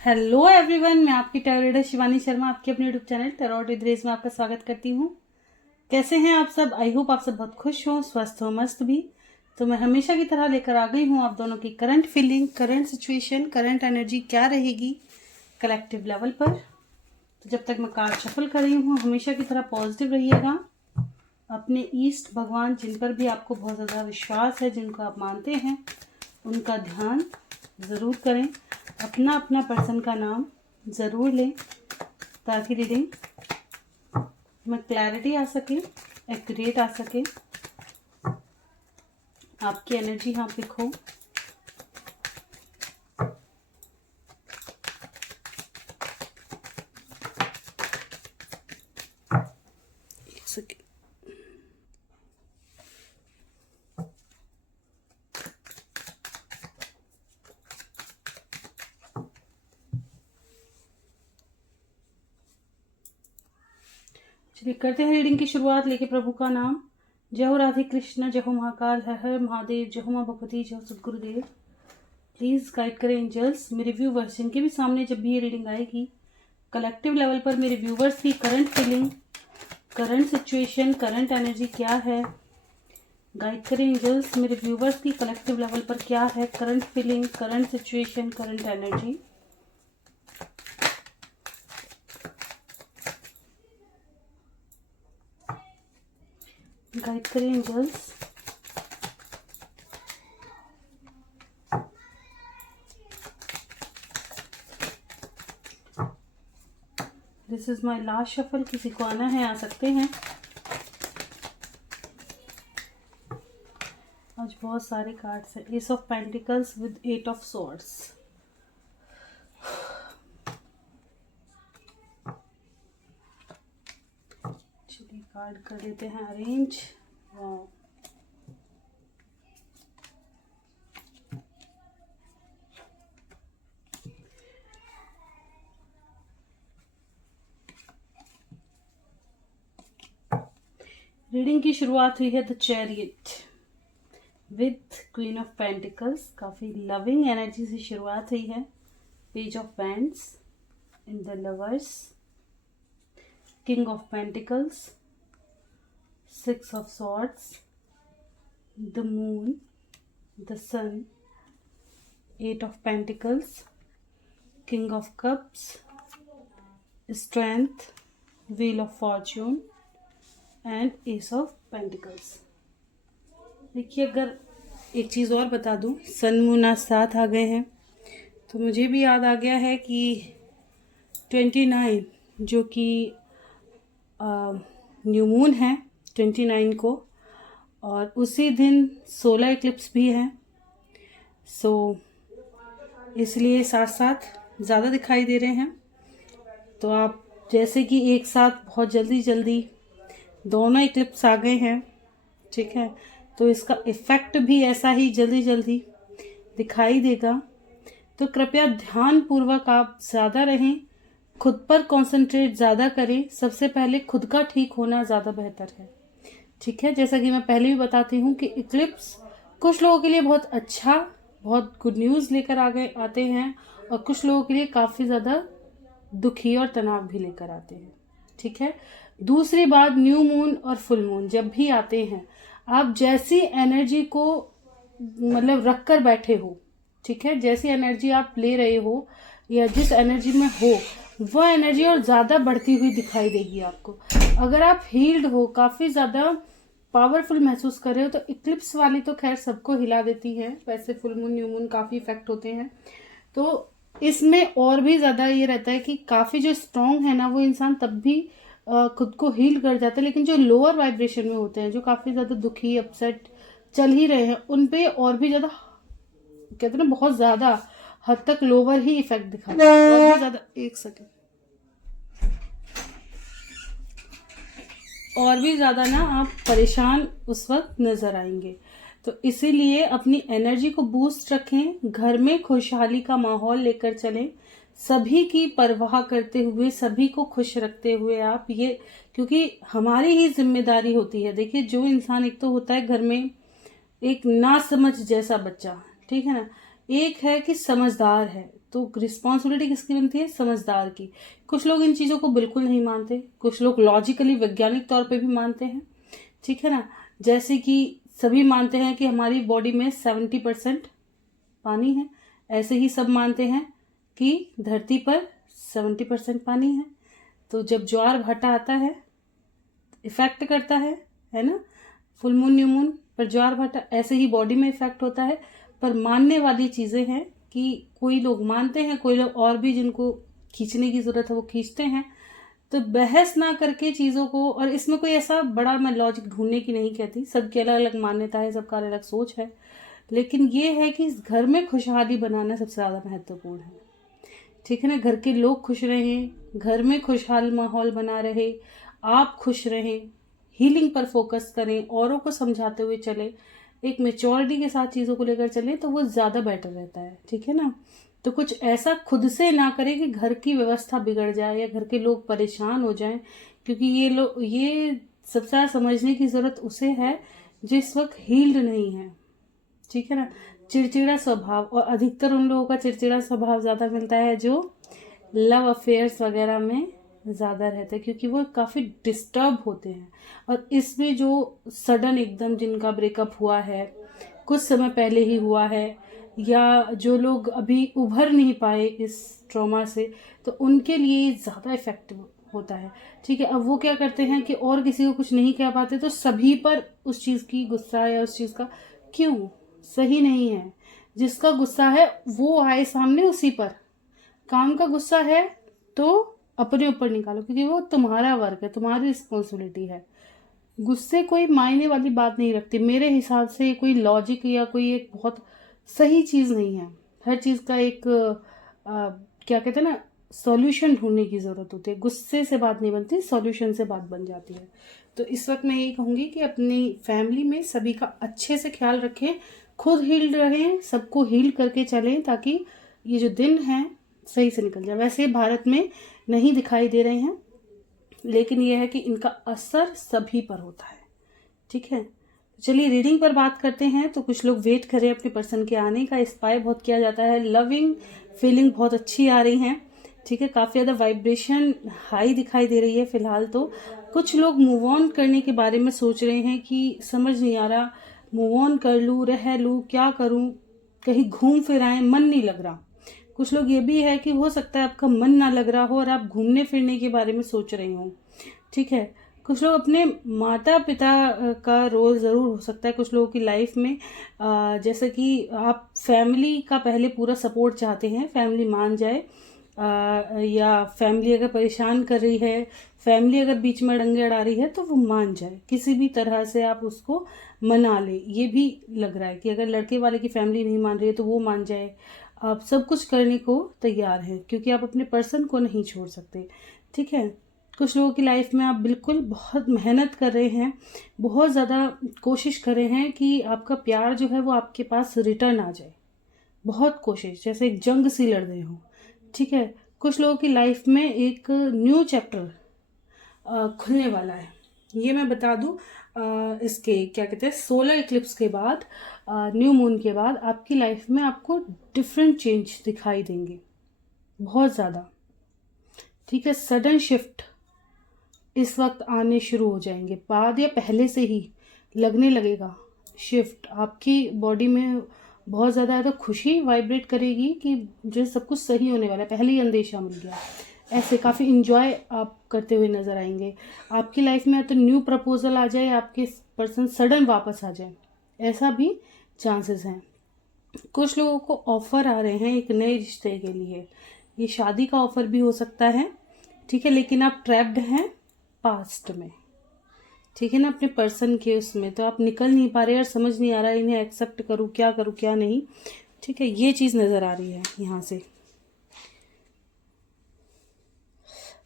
Hello everyone, मैं आपकी tarot reader Shivani Sharma आपके अपने यूट्यूब चैनल टैरो विद रेज में आपका स्वागत करती हूँ। कैसे हैं आप सब? आई होप आप सब बहुत खुश हो, स्वस्थ हो, मस्त भी। तो मैं हमेशा की तरह लेकर आ गई हूँ आप दोनों की current feeling, current situation, current energy क्या रहेगी कलेक्टिव लेवल पर। तो जब तक मैं कार्ड शफल कर रही हूँ, हमेशा की तरह पॉजिटिव रहिएगा। अपने ईस्ट भगवान, जिन पर भी आपको बहुत ज़्यादा विश्वास है, जिनको आप मानते हैं, उनका ध्यान ज़रूर करें। अपना अपना पर्सन का नाम ज़रूर लें ताकि रीडिंग में क्लैरिटी आ सके, एक्यूरेट आ सके, आपकी एनर्जी यहाँ पे खो। एक सेकेंड। चलिए करते हैं रीडिंग की शुरुआत। लेके प्रभु का नाम। जय हो राधे कृष्ण, जय हो महाकाल, हर हर महादेव, जय हो माँ भगवती, जय हो सदगुरुदेव। प्लीज़ गाइड करें एंजल्स मेरे व्यूवर्स, जिनके भी सामने जब भी ये रीडिंग आएगी कलेक्टिव लेवल पर मेरे व्यूवर्स की current feeling, current situation, current energy क्या है। गाइड करें एंजल्स मेरे व्यूवर्स की कलेक्टिव लेवल पर क्या है current feeling, current situation, current energy. Guide करें angels. This is my last shuffle. किसी को आना है आ सकते हैं। आज बहुत सारे कार्ड्स हैं। Ace of pentacles with 8 of swords. चलिए कार्ड कर लेते हैं अरेंज। रीडिंग की शुरुआत हुई है the chariot with queen of pentacles. काफ़ी लविंग एनर्जी से शुरुआत हुई है। Page of wands in the lovers, king of pentacles, 6 of swords, the moon, the sun, 8 of pentacles, king of cups, strength, wheel of fortune and ace of pentacles. देखिए, अगर एक चीज़ और बता दूं, सन मून आज साथ आ गए हैं तो मुझे भी याद आ गया है कि 29 जो कि न्यू मून है 29 को, और उसी दिन सोलर इक्लिप्स भी है। सो इसलिए साथ साथ ज़्यादा दिखाई दे रहे हैं। तो आप जैसे कि एक साथ बहुत जल्दी जल्दी दोनों इक्लिप्स आ गए हैं, ठीक है, तो इसका इफ़ेक्ट भी ऐसा ही जल्दी जल्दी दिखाई देगा। तो कृपया ध्यानपूर्वक आप ज़्यादा रहें, खुद पर कंसंट्रेट ज़्यादा करें। सबसे पहले खुद का ठीक होना ज़्यादा बेहतर है, ठीक है। जैसा कि मैं पहले भी बताती हूँ कि इक्लिप्स कुछ लोगों के लिए बहुत अच्छा, बहुत गुड न्यूज़ लेकर आते हैं, और कुछ लोगों के लिए काफ़ी ज़्यादा दुखी और तनाव भी लेकर आते हैं, ठीक है। दूसरी बात, न्यू मून और फुल मून जब भी आते हैं, आप जैसी एनर्जी को मतलब रख कर बैठे हो, ठीक है, जैसी एनर्जी आप ले रहे हो या जिस एनर्जी में हो, वह एनर्जी और ज़्यादा बढ़ती हुई दिखाई देगी आपको। अगर आप हील्ड हो, काफ़ी ज़्यादा पावरफुल महसूस कर रहे हो, तो इक्लिप्स वाली तो खैर सबको हिला देती है। वैसे फुल मून, न्यू मून काफ़ी इफेक्ट होते हैं, तो इसमें और भी ज़्यादा ये रहता है कि काफ़ी जो स्ट्रॉन्ग है ना, वो इंसान तब भी खुद को हील कर जाता है। लेकिन जो लोअर वाइब्रेशन में होते हैं, जो काफ़ी ज़्यादा दुखी, अपसेट चल ही रहे हैं, उन पे और भी ज़्यादा, कहते हैं ना, बहुत ज़्यादा हद तक लोअर ही इफेक्ट दिखाता है, और भी ज़्यादा। एक सेकेंड। और भी ज़्यादा ना आप परेशान उस वक्त नज़र आएंगे। तो इसीलिए अपनी एनर्जी को बूस्ट रखें, घर में खुशहाली का माहौल लेकर चलें, सभी की परवाह करते हुए, सभी को खुश रखते हुए आप ये, क्योंकि हमारी ही जिम्मेदारी होती है। देखिए, जो इंसान, एक तो होता है घर में एक नासमझ जैसा बच्चा, ठीक है ना, एक है कि समझदार है, तो रिस्पॉन्सिबिलिटी किसकी बनती है? समझदार की। कुछ लोग इन चीज़ों को बिल्कुल नहीं मानते, कुछ लोग लॉजिकली वैज्ञानिक तौर पे भी मानते हैं, ठीक है ना। जैसे कि सभी मानते हैं कि हमारी बॉडी में 70% पानी है, ऐसे ही सब मानते हैं कि धरती पर 70% पानी है। तो जब ज्वार भाटा आता है इफेक्ट करता है ना, फुल मून न्यू मून पर ज्वार भाटा, ऐसे ही बॉडी में इफेक्ट होता है। पर मानने वाली चीज़ें हैं कि कोई लोग मानते हैं, कोई लोग और भी जिनको खींचने की ज़रूरत है वो खींचते हैं। तो बहस ना करके चीज़ों को, और इसमें कोई ऐसा बड़ा मैं लॉजिक ढूंढने की नहीं कहती, सबकी अलग अलग मान्यता है, सबका अलग सोच है, लेकिन ये है कि इस घर में खुशहाली बनाना सबसे ज़्यादा महत्वपूर्ण है, ठीक है ना। घर के लोग खुश रहें, घर में खुशहाल माहौल बना रहे, आप खुश रहें, हीलिंग पर फोकस करें, औरों को समझाते हुए चलें, एक मेच्योरिटी के साथ चीज़ों को लेकर चलें, तो वो ज़्यादा बेटर रहता है, ठीक है ना। तो कुछ ऐसा खुद से ना करें कि घर की व्यवस्था बिगड़ जाए या घर के लोग परेशान हो जाएं, क्योंकि ये सबसे ज़्यादा समझने की ज़रूरत उसे है जिस वक्त हील्ड नहीं है, ठीक है ना। चिड़चिड़ा स्वभाव, और अधिकतर उन लोगों का चिड़चिड़ा स्वभाव ज़्यादा मिलता है जो लव अफेयर्स वगैरह में ज़्यादा रहते हैं, क्योंकि वो काफ़ी डिस्टर्ब होते हैं। और इसमें जो सडन एकदम जिनका ब्रेकअप हुआ है, कुछ समय पहले ही हुआ है, या जो लोग अभी उभर नहीं पाए इस ट्रॉमा से, तो उनके लिए ज़्यादा इफेक्टिव होता है, ठीक है। अब वो क्या करते हैं कि और किसी को कुछ नहीं कह पाते तो सभी पर उस चीज़ की गुस्सा या उस चीज़ का, क्यों? सही नहीं है। जिसका गुस्सा है वो आए सामने उसी पर। काम का गुस्सा है तो अपने ऊपर निकालो, क्योंकि वो तुम्हारा वर्क है, तुम्हारी रिस्पॉन्सिबिलिटी है। गुस्से कोई मायने वाली बात नहीं रखती मेरे हिसाब से। कोई लॉजिक या कोई एक बहुत सही चीज़ नहीं है। हर चीज़ का एक क्या कहते हैं ना, सॉल्यूशन ढूंढने की ज़रूरत होती है। गुस्से से बात नहीं बनती, सॉल्यूशन से बात बन जाती है। तो इस वक्त मैं यही कहूँगी कि अपनी फैमिली में सभी का अच्छे से ख्याल रखें, खुद हील्ड रहें, सबको हील करके चलें, ताकि ये जो दिन हैं सही से निकल जाए। वैसे भारत में नहीं दिखाई दे रहे हैं, लेकिन यह है कि इनका असर सभी पर होता है, ठीक है। चलिए रीडिंग पर बात करते हैं। तो कुछ लोग वेट करें अपने पर्सन के आने का, इंस्पायर बहुत किया जाता है, लविंग फीलिंग बहुत अच्छी आ रही हैं, ठीक है। काफ़ी ज़्यादा वाइब्रेशन हाई दिखाई दे रही है फिलहाल। तो कुछ लोग मूव ऑन करने के बारे में सोच रहे हैं कि समझ नहीं आ रहा, मूव ऑन कर लूँ, रह लूँ, क्या करूँ, कहीं घूम फिर आए, मन नहीं लग रहा। कुछ लोग ये भी है कि हो सकता है आपका मन ना लग रहा हो और आप घूमने फिरने के बारे में सोच रहे हो, ठीक है। कुछ लोग अपने माता पिता का रोल ज़रूर हो सकता है कुछ लोगों की लाइफ में, जैसे कि आप फैमिली का पहले पूरा सपोर्ट चाहते हैं, फैमिली मान जाए, या फैमिली अगर परेशान कर रही है, फैमिली अगर बीच में अड़ंगे अड़ा रही है, तो वो मान जाए, किसी भी तरह से आप उसको मना ले। ये भी लग रहा है कि अगर लड़के वाले की फैमिली नहीं मान रही है तो वो मान जाए। आप सब कुछ करने को तैयार हैं, क्योंकि आप अपने पर्सन को नहीं छोड़ सकते, ठीक है। कुछ लोगों की लाइफ में आप बिल्कुल बहुत मेहनत कर रहे हैं, बहुत ज़्यादा कोशिश कर रहे हैं कि आपका प्यार जो है वो आपके पास रिटर्न आ जाए, बहुत कोशिश, जैसे एक जंग सी लड़ रहे हो, ठीक है। कुछ लोगों की लाइफ में एक न्यू चैप्टर खुलने वाला है। ये मैं बता दूं, इसके क्या कहते हैं, सोलर इक्लिप्स के बाद, न्यू मून के बाद आपकी लाइफ में आपको डिफरेंट चेंज दिखाई देंगे, बहुत ज़्यादा, ठीक है। सडन शिफ्ट इस वक्त आने शुरू हो जाएंगे, बाद या पहले से ही लगने लगेगा शिफ्ट। आपकी बॉडी में बहुत ज़्यादा तो खुशी वाइब्रेट करेगी कि जो सब कुछ सही होने वाला है, पहले ही अंदेशा मिल गया। ऐसे काफ़ी इंजॉय आप करते हुए नज़र आएंगे। आपकी लाइफ में या तो न्यू प्रपोजल आ जाए, आपके पर्सन सडन वापस आ जाए, ऐसा भी चांसेस हैं। कुछ लोगों को ऑफ़र आ रहे हैं एक नए रिश्ते के लिए, ये शादी का ऑफ़र भी हो सकता है, ठीक है। लेकिन आप ट्रैप्ड हैं पास्ट में, ठीक है ना, अपने पर्सन के उसमें, तो आप निकल नहीं पा रहे और समझ नहीं आ रहा इन्हें एक्सेप्ट करूँ क्या नहीं, ठीक है। ये चीज़ नज़र आ रही है यहाँ से।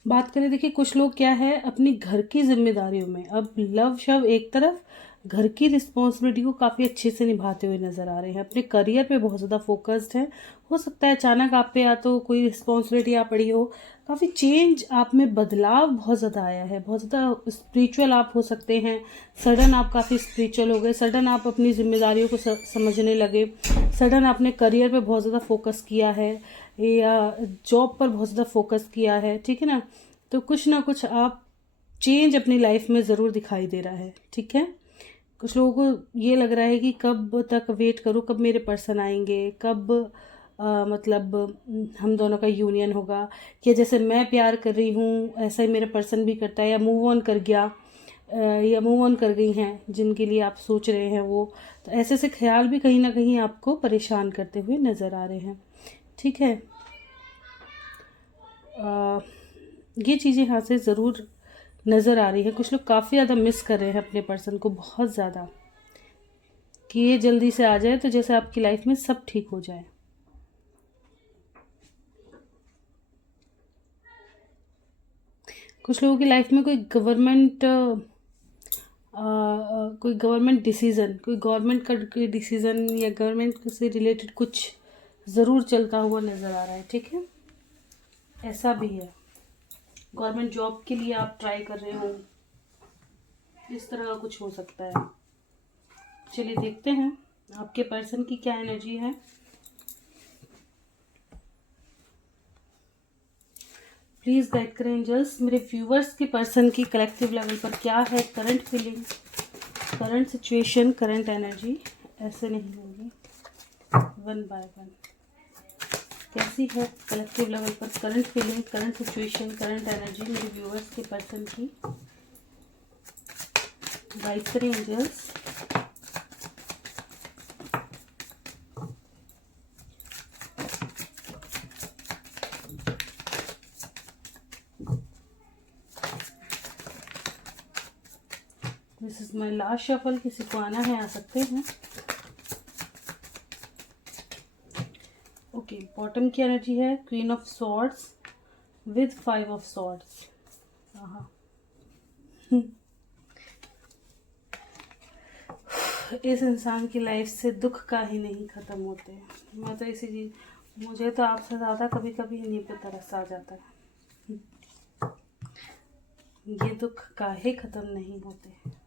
बात करें, देखिए कुछ लोग क्या है अपनी घर की जिम्मेदारियों में, अब लव शव एक तरफ, घर की रिस्पॉन्सिबिलिटी को काफ़ी अच्छे से निभाते हुए नज़र आ रहे हैं, अपने करियर पे बहुत ज़्यादा फोकस्ड है। हो सकता है अचानक आप पे या तो कोई रिस्पॉन्सिबिलिटी आ पड़ी हो, काफ़ी चेंज आप में, बदलाव बहुत ज़्यादा आया है, बहुत ज़्यादा स्पिरिचुअल आप हो सकते हैं, सडन आप काफ़ी स्पिरिचुअल हो गए, सडन आप अपनी जिम्मेदारियों को समझने लगे, सडन आपने करियर पे बहुत ज़्यादा फोकस किया है, या जॉब पर बहुत ज़्यादा फोकस किया है, ठीक है ना, तो कुछ ना कुछ आप चेंज अपनी लाइफ में ज़रूर दिखाई दे रहा है, ठीक है। कुछ लोगों को ये लग रहा है कि कब तक वेट करूँ, कब मेरे पर्सन आएंगे, कब मतलब हम दोनों का यूनियन होगा, कि जैसे मैं प्यार कर रही हूँ ऐसा ही मेरा पर्सन भी करता है, या मूव ऑन कर गया, या मूव ऑन कर गई हैं जिनके लिए आप सोच रहे हैं वो। तो ऐसे ऐसे ख्याल भी कहीं ना कहीं आपको परेशान करते हुए नज़र आ रहे हैं, ठीक है। ये चीज़ें यहाँ से ज़रूर नज़र आ रही है। कुछ लोग काफ़ी ज़्यादा मिस कर रहे हैं अपने पर्सन को, बहुत ज़्यादा, कि ये जल्दी से आ जाए तो जैसे आपकी लाइफ में सब ठीक हो जाए। कुछ लोगों की लाइफ में कोई गवर्नमेंट डिसीज़न, कोई गवर्नमेंट का कोई डिसीज़न या गवर्नमेंट से रिलेटेड कुछ ज़रूर चलता हुआ नज़र आ रहा है, ठीक है। ऐसा भी है, गवर्नमेंट जॉब के लिए आप ट्राई कर रहे हो, इस तरह का कुछ हो सकता है। चलिए देखते हैं आपके पर्सन की क्या एनर्जी है। प्लीज़ गाइड करें एंजल्स, मेरे व्यूवर्स के पर्सन की कलेक्टिव लेवल पर क्या है current feeling, current situation, current energy. ऐसे नहीं होगी, वन बाय वन। कैसी है कलेक्टिव लेवल पर current feeling, current situation, current energy मेरे व्यूवर्स के पर्सन की। गाइड करें angels. This is my last shuffle, किसी को आना है आ सकते हैं। ओके, बॉटम की एनर्जी है queen of swords with 5 of swords. हाँ, इस इंसान की लाइफ से दुख का ही नहीं ख़त्म होते। मैं तो इसी चीज, मुझे तो आपसे ज़्यादा कभी कभी इन्हीं पे तरस आ जाता है। ये दुख काहे ख़त्म नहीं होते।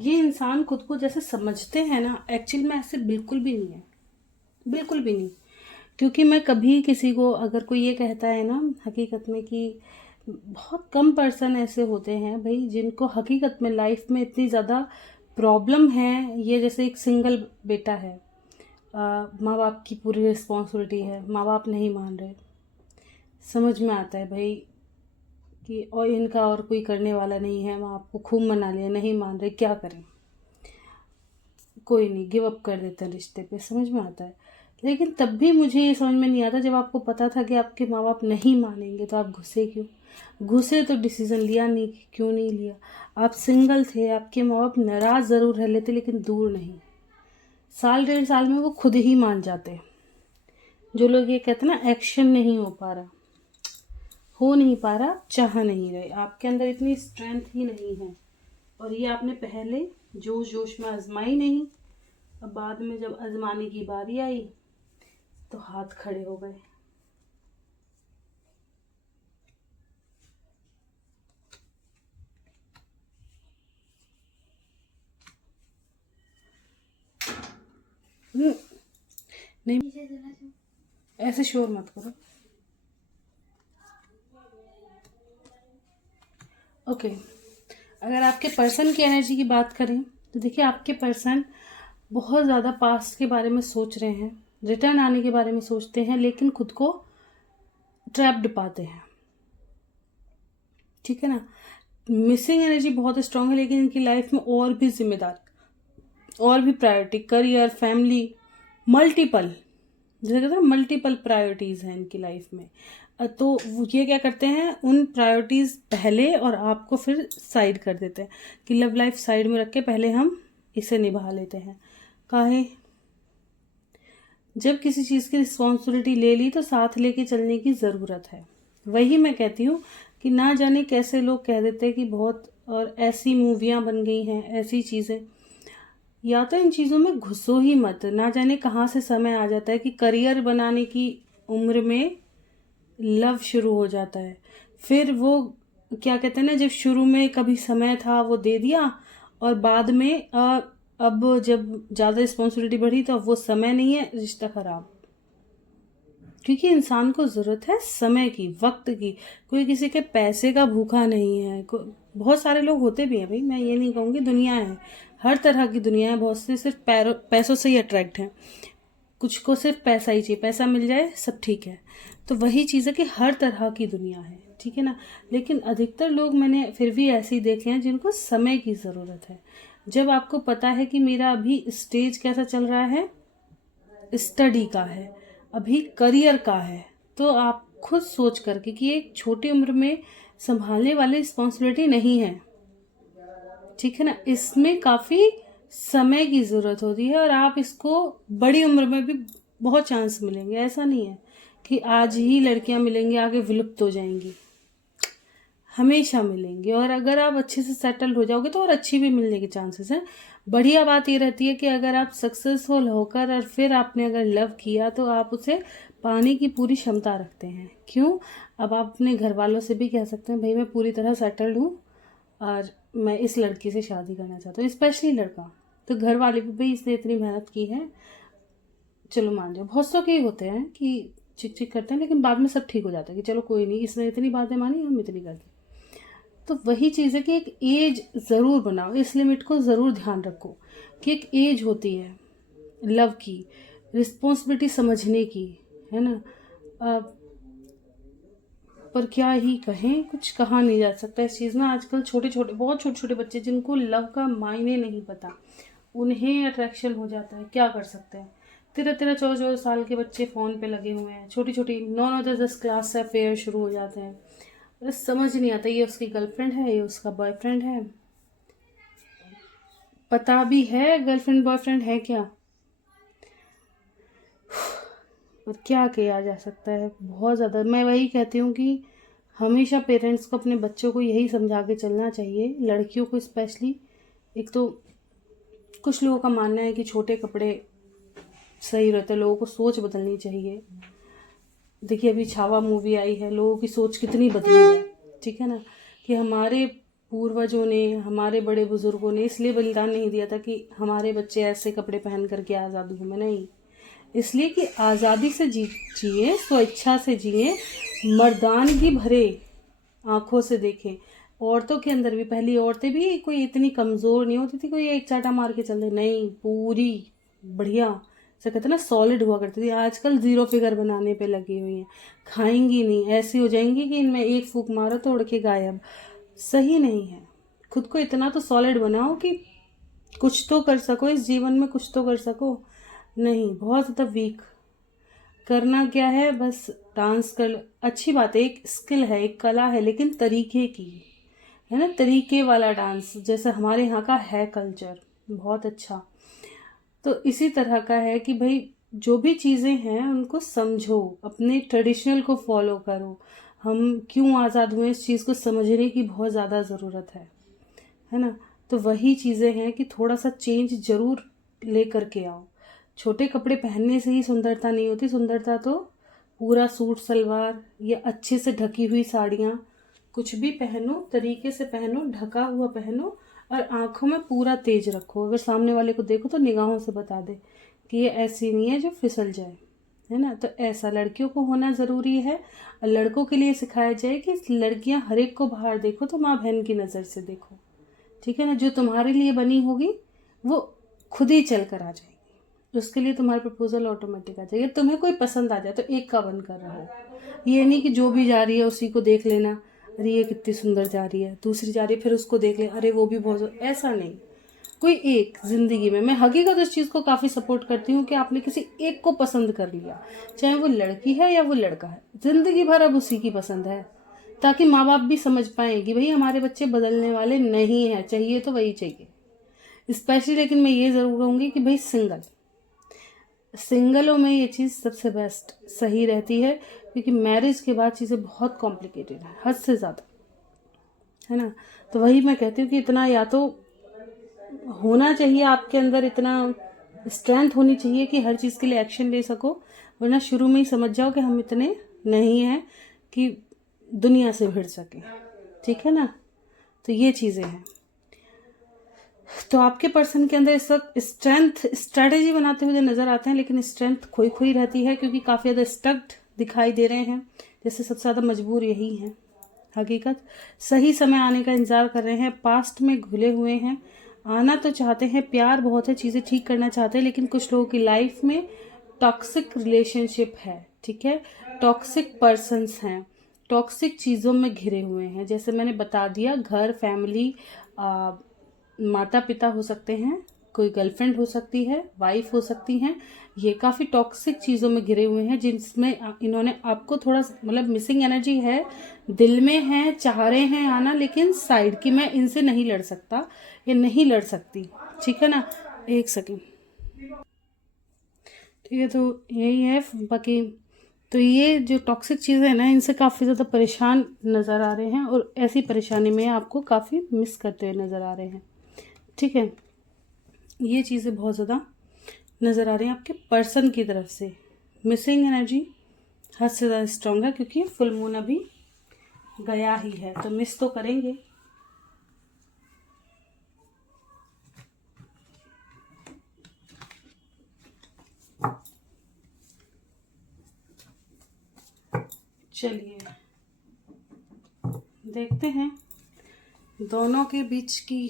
ये इंसान खुद को जैसे समझते हैं ना, एक्चुअल में ऐसे बिल्कुल भी नहीं है, बिल्कुल भी नहीं। क्योंकि मैं कभी किसी को, अगर कोई ये कहता है ना हकीकत में कि बहुत कम पर्सन ऐसे होते हैं भाई जिनको हकीकत में लाइफ में इतनी ज़्यादा प्रॉब्लम है। ये जैसे एक सिंगल बेटा है, माँ बाप की पूरी रिस्पॉन्सिबिलिटी है, माँ बाप नहीं मान रहे, समझ में आता है भाई कि और इनका और कोई करने वाला नहीं है, माँ बाप को खूब मना लिया, नहीं मान रहे, क्या करें, कोई नहीं, गिव अप कर देते हैं रिश्ते पे, समझ में आता है। लेकिन तब भी मुझे ये समझ में नहीं आता, जब आपको पता था कि आपके माँ बाप नहीं मानेंगे तो आप घुसे क्यों? घुसे तो डिसीज़न लिया नहीं, क्यों नहीं लिया? आप सिंगल थे, आपके माँ बाप नाराज़ ज़रूर रह लेते लेकिन दूर नहीं। साल 1.5 साल में वो खुद ही मान जाते। जो लोग ये कहते हैं ना एक्शन नहीं हो पा रहा, हो नहीं पा रहा, चाह नहीं रहे, आपके अंदर इतनी स्ट्रेंथ ही नहीं है। और ये आपने पहले जोश जोश में आजमाई नहीं, अब बाद में जब आजमाने की बारी आई तो हाथ खड़े हो गए। नहीं, ऐसे शोर मत करो। ओके, अगर आपके पर्सन की एनर्जी की बात करें तो देखिए आपके पर्सन बहुत ज़्यादा पास्ट के बारे में सोच रहे हैं, रिटर्न आने के बारे में सोचते हैं, लेकिन खुद को ट्रैप्ड पाते हैं, ठीक है ना। मिसिंग एनर्जी बहुत स्ट्रांग है, लेकिन इनकी लाइफ में और भी जिम्मेदार, और भी प्रायोरिटी, करियर, फैमिली, मल्टीपल, जैसे कहते हैं मल्टीपल प्रायोरिटीज़ हैं इनकी लाइफ में। तो वो ये क्या करते हैं, उन प्रायोरिटीज़ पहले और आपको फिर साइड कर देते हैं कि लव लाइफ साइड में रख के पहले हम इसे निभा लेते हैं। काहे, जब किसी चीज़ की रिस्पॉन्सिबिलिटी ले ली तो साथ लेके चलने की ज़रूरत है। वही मैं कहती हूँ कि ना जाने कैसे लोग कह देते हैं कि बहुत, और ऐसी मूवियाँ बन गई हैं, ऐसी चीज़ें, या तो इन चीज़ों में घुसो ही मत। ना जाने कहाँ से समय आ जाता है कि करियर बनाने की उम्र में लव शुरू हो जाता है। फिर वो क्या कहते हैं ना, जब शुरू में कभी समय था वो दे दिया और बाद में अब जब ज़्यादा रिस्पॉन्सिबिलिटी बढ़ी तो अब वो समय नहीं है, रिश्ता खराब। क्योंकि इंसान को ज़रूरत है समय की, वक्त की। कोई किसी के पैसे का भूखा नहीं है। बहुत सारे लोग होते भी हैं भाई, मैं ये नहीं कहूँगी, दुनिया है, हर तरह की दुनिया है। बहुत से सिर्फ पैसों से ही अट्रैक्ट हैं, कुछ को सिर्फ पैसा ही चाहिए, पैसा मिल जाए सब ठीक है। तो वही चीज़ है कि हर तरह की दुनिया है, ठीक है ना। लेकिन अधिकतर लोग मैंने फिर भी ऐसे ही देखे हैं जिनको समय की ज़रूरत है। जब आपको पता है कि मेरा अभी स्टेज कैसा चल रहा है, स्टडी का है, अभी करियर का है, तो आप खुद सोच करके कि एक छोटी उम्र में संभालने वाली रिस्पॉन्सिबिलिटी नहीं है, ठीक है ना। इसमें काफ़ी समय की ज़रूरत होती है और आप इसको बड़ी उम्र में भी बहुत चांस मिलेंगे। ऐसा नहीं है कि आज ही लड़कियां मिलेंगी आगे विलुप्त हो जाएंगी, हमेशा मिलेंगी। और अगर आप अच्छे से सेटल हो जाओगे तो और अच्छी भी मिलने के चांसेस हैं। बढ़िया बात ये रहती है कि अगर आप सक्सेसफुल होकर और फिर आपने अगर लव किया तो आप उसे पाने की पूरी क्षमता रखते हैं। क्यों? अब आप अपने घर वालों से भी कह सकते हैं भाई मैं पूरी तरह सेटल्ड हूँ और मैं इस लड़की से शादी करना चाहता हूँ, स्पेशली लड़का। तो घर वाले भी भाई इसने इतनी मेहनत की है, चलो मान जाओ। बहुत सौ के होते हैं कि चिक चिक करते हैं लेकिन बाद में सब ठीक हो जाता है कि चलो कोई नहीं, इसने इतनी बातें मानी, हम इतनी करते। तो वही चीज़ है कि एक एज ज़रूर बनाओ, इस लिमिट को ज़रूर ध्यान रखो कि एक एज होती है लव की, रिस्पॉन्सिबिलिटी समझने की, है ना। पर क्या ही कहें, कुछ कहा नहीं जा सकता इस चीज़ में। आजकल छोटे छोटे, बहुत छोटे छोटे बच्चे जिनको लव का मायने नहीं पता, उन्हें अट्रैक्शन हो जाता है। क्या कर सकते हैं? 13-14 साल के बच्चे फ़ोन पे लगे हुए हैं, छोटी छोटी 9-10 क्लास से अफेयर शुरू हो जाते हैं। बस समझ नहीं आता ये उसकी गर्लफ्रेंड है, ये उसका बॉयफ्रेंड है। पता भी है गर्लफ्रेंड बॉयफ्रेंड है क्या, और क्या किया जा सकता है। बहुत ज़्यादा मैं वही कहती हूँ कि हमेशा पेरेंट्स को अपने बच्चों को यही समझा के चलना चाहिए, लड़कियों को स्पेशली। एक तो कुछ लोगों का मानना है कि छोटे कपड़े सही रहते हैं, लोगों को सोच बदलनी चाहिए। देखिए अभी छावा मूवी आई है, लोगों की सोच कितनी बदली है, ठीक है ना। कि हमारे पूर्वजों ने, हमारे बड़े बुजुर्गों ने इसलिए बलिदान नहीं दिया था कि हमारे बच्चे ऐसे कपड़े पहन करके आज़ाद घूमे, नहीं। इसलिए कि आज़ादी से जिए, स्वेच्छा से जिए, मर्दानगी भरे आंखों से देखें। औरतों के अंदर भी, पहली औरतें भी कोई इतनी कमज़ोर नहीं होती थी कोई एक चाटा मार के चल दे, नहीं, पूरी बढ़िया से कहते ना सॉलिड हुआ करती थी। आजकल ज़ीरो फिगर बनाने पे लगी हुई हैं, खाएंगी नहीं, ऐसी हो जाएंगी कि इनमें एक फूक मारो तो उड़ के गायब। सही नहीं है। खुद को इतना तो सॉलिड बनाओ कि कुछ तो कर सको इस जीवन में, कुछ तो कर सको। नहीं, बहुत ज़्यादा वीक। करना क्या है, बस डांस कर, अच्छी बात है, एक स्किल है, एक कला है, लेकिन तरीके की, है ना, तरीके वाला डांस, जैसे हमारे यहाँ का है कल्चर बहुत अच्छा। तो इसी तरह का है कि भाई जो भी चीज़ें हैं उनको समझो, अपने ट्रेडिशनल को फॉलो करो। हम क्यों आज़ाद हुए इस चीज़ को समझने की बहुत ज़्यादा ज़रूरत है ना। तो वही चीज़ें हैं कि थोड़ा सा चेंज ज़रूर ले करके आओ। छोटे कपड़े पहनने से ही सुंदरता नहीं होती, सुंदरता तो पूरा सूट सलवार या अच्छे से ढकी हुई साड़ियाँ, कुछ भी पहनो, तरीके से पहनो, ढका हुआ पहनो, और आंखों में पूरा तेज रखो। अगर सामने वाले को देखो तो निगाहों से बता दे कि ये ऐसी नहीं है जो फिसल जाए, है ना। तो ऐसा लड़कियों को होना ज़रूरी है। और लड़कों के लिए सिखाया जाए कि लड़कियां हर एक को बाहर देखो तो माँ बहन की नज़र से देखो, ठीक है ना। जो तुम्हारे लिए बनी होगी वो खुद ही चल कर आ जाएगी, उसके लिए तुम्हारा प्रपोजल ऑटोमेटिक आ जाएगा। तुम्हें कोई पसंद आ जाए तो एक का बन कर रहो, ये नहीं कि जो भी जा रही है उसी को देख लेना, अरे ये कितनी सुंदर जा रही है, दूसरी जा रही है फिर उसको देख ले, अरे वो भी बहुत, ऐसा नहीं। कोई एक ज़िंदगी में, मैं हकीकत इस चीज़ को काफ़ी सपोर्ट करती हूँ कि आपने किसी एक को पसंद कर लिया, चाहे वो लड़की है या वो लड़का है, ज़िंदगी भर अब उसी की पसंद है, ताकि माँ बाप भी समझ पाएँ कि भाई हमारे बच्चे बदलने वाले नहीं हैं, चाहिए तो वही चाहिए। स्पेशली लेकिन मैं ये ज़रूर कहूँगी कि भाई सिंगलों में ये चीज़ सबसे बेस्ट सही रहती है, क्योंकि मैरिज के बाद चीज़ें बहुत कॉम्प्लिकेटेड हैं, हद से ज़्यादा, है ना। तो वही मैं कहती हूँ कि इतना या तो होना चाहिए आपके अंदर, इतना स्ट्रेंथ होनी चाहिए कि हर चीज़ के लिए एक्शन ले सको, वरना शुरू में ही समझ जाओ कि हम इतने नहीं हैं कि दुनिया से भिड़ सके, ठीक है ना। तो ये चीज़ें हैं। तो आपके पर्सन के अंदर इस वक्त स्ट्रेंथ, स्ट्रेटेजी बनाते हुए नजर आते हैं, लेकिन स्ट्रेंथ खोई खोई रहती है क्योंकि काफ़ी ज़्यादा स्टक्ड दिखाई दे रहे हैं। जैसे सबसे ज़्यादा मजबूर यही है। हकीकत सही समय आने का इंतज़ार कर रहे हैं, पास्ट में घुले हुए हैं, आना तो चाहते हैं, प्यार बहुत है, चीज़ें ठीक करना चाहते हैं, लेकिन कुछ लोगों की लाइफ में टॉक्सिक रिलेशनशिप है, ठीक है, टॉक्सिक पर्सन्स हैं, टॉक्सिक चीज़ों में घिरे हुए हैं। जैसे मैंने बता दिया, घर, फैमिली, माता पिता हो सकते हैं, कोई गर्लफ्रेंड हो सकती है, वाइफ हो सकती हैं, ये काफ़ी टॉक्सिक चीज़ों में घिरे हुए हैं जिसमें इन्होंने आपको थोड़ा मतलब मिसिंग एनर्जी है, दिल में है, चाह रहे हैं आना, लेकिन साइड की मैं इनसे नहीं लड़ सकता, ये नहीं लड़ सकती, ठीक है ना। एक सेकेंड, ठीक है, तो यही है। बाकी तो ये जो टॉक्सिक चीज़ें हैं ना, इनसे काफ़ी ज़्यादा परेशान नज़र आ रहे हैं और ऐसी परेशानी में आपको काफ़ी मिस करते हुए नज़र आ रहे हैं, ठीक है। ये चीज़ें बहुत ज़्यादा नज़र आ रही हैं आपके पर्सन की तरफ से। मिसिंग एनर्जी हद से ज़्यादा स्ट्रॉन्ग है क्योंकि फुल मून अभी गया ही है, तो मिस तो करेंगे। चलिए देखते हैं दोनों के बीच की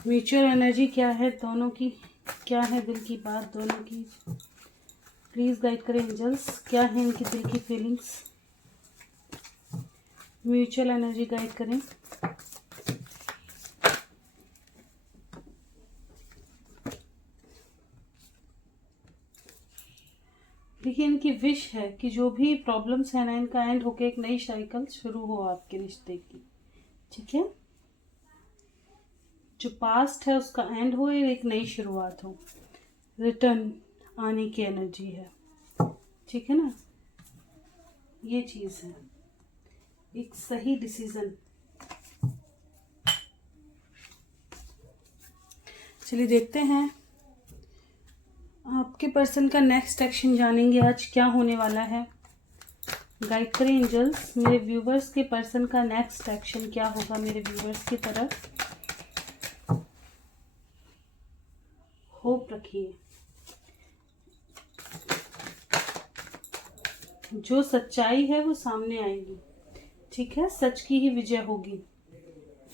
म्यूचुअल एनर्जी क्या है, दोनों की क्या है दिल की बात, दोनों की प्लीज़ गाइड करें एंजल्स, क्या है इनकी दिल की फीलिंग्स, म्यूचुअल एनर्जी गाइड करें। देखिए, इनकी विश है कि जो भी प्रॉब्लम्स है ना, इनका एंड होके एक नई साइकिल शुरू हो आपके रिश्ते की, ठीक है। जो पास्ट है उसका एंड हो, एक नई शुरुआत हो, रिटर्न आने की एनर्जी है, ठीक है ना। ये चीज़ है, एक सही डिसीजन। चलिए देखते हैं आपके पर्सन का नेक्स्ट एक्शन जानेंगे आज क्या होने वाला है। गाइड करें एंजल्स, मेरे व्यूवर्स के पर्सन का नेक्स्ट एक्शन क्या होगा मेरे व्यूवर्स की तरफ। होप रखिए, जो सच्चाई है वो सामने आएगी, ठीक है, सच की ही विजय होगी।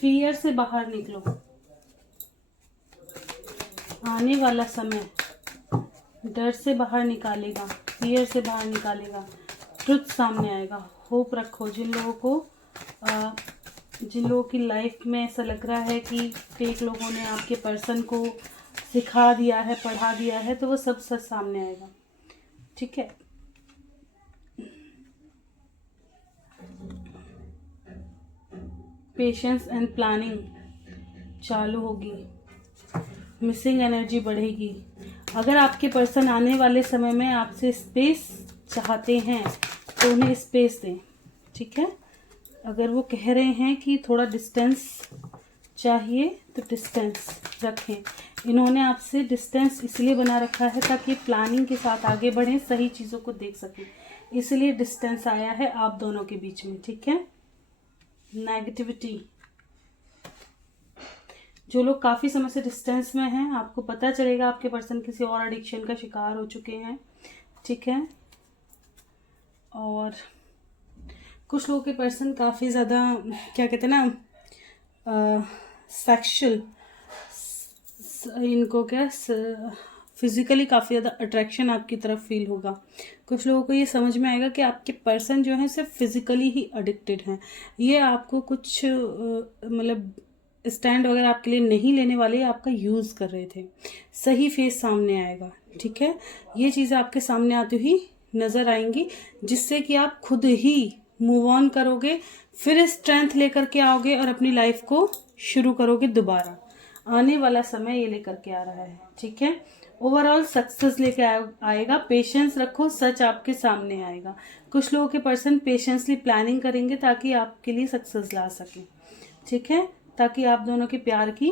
फियर से बाहर निकलो, आने वाला समय डर से बाहर निकालेगा, फियर से बाहर निकालेगा, ट्रुथ सामने आएगा। होप रखो, जिन लोगों की लाइफ में ऐसा लग रहा है कि फेक लोगों ने आपके पर्सन को सिखा दिया है, पढ़ा दिया है, तो वो सब सच सामने आएगा, ठीक है। पेशेंस एंड प्लानिंग चालू होगी, मिसिंग एनर्जी बढ़ेगी। अगर आपके पर्सन आने वाले समय में आपसे स्पेस चाहते हैं तो उन्हें स्पेस दें, ठीक है। अगर वो कह रहे हैं कि थोड़ा डिस्टेंस चाहिए तो डिस्टेंस रखें। इन्होंने आपसे डिस्टेंस इसलिए बना रखा है ताकि प्लानिंग के साथ आगे बढ़ें, सही चीज़ों को देख सकें, इसलिए डिस्टेंस आया है आप दोनों के बीच में, ठीक है। नेगेटिविटी, जो लोग काफ़ी समय से डिस्टेंस में हैं, आपको पता चलेगा आपके पर्सन किसी और एडिक्शन का शिकार हो चुके हैं, ठीक है। और कुछ लोगों के पर्सन काफ़ी ज़्यादा क्या कहते हैं ना, सेक्शुअल, इनको क्या फिज़िकली काफ़ी ज़्यादा अट्रैक्शन आपकी तरफ फील होगा। कुछ लोगों को ये समझ में आएगा कि आपके पर्सन जो है सिर्फ फिज़िकली ही एडिक्टेड हैं, ये आपको कुछ मतलब स्टैंड वगैरह आपके लिए नहीं लेने वाले, आपका यूज़ कर रहे थे। सही फेस सामने आएगा, ठीक है। ये चीज़ें आपके सामने आती हुई नज़र आएंगी, जिससे कि आप खुद ही मूव ऑन करोगे, फिर स्ट्रेंथ लेकर के आओगे और अपनी लाइफ को शुरू करोगे दोबारा। आने वाला समय ये लेकर के आ रहा है, ठीक है। ओवरऑल सक्सेस लेके आएगा। पेशेंस रखो, सच आपके सामने आएगा। कुछ लोगों के पर्सन पेशेंसली प्लानिंग करेंगे ताकि आपके लिए सक्सेस ला सके, ठीक है, ताकि आप दोनों के प्यार की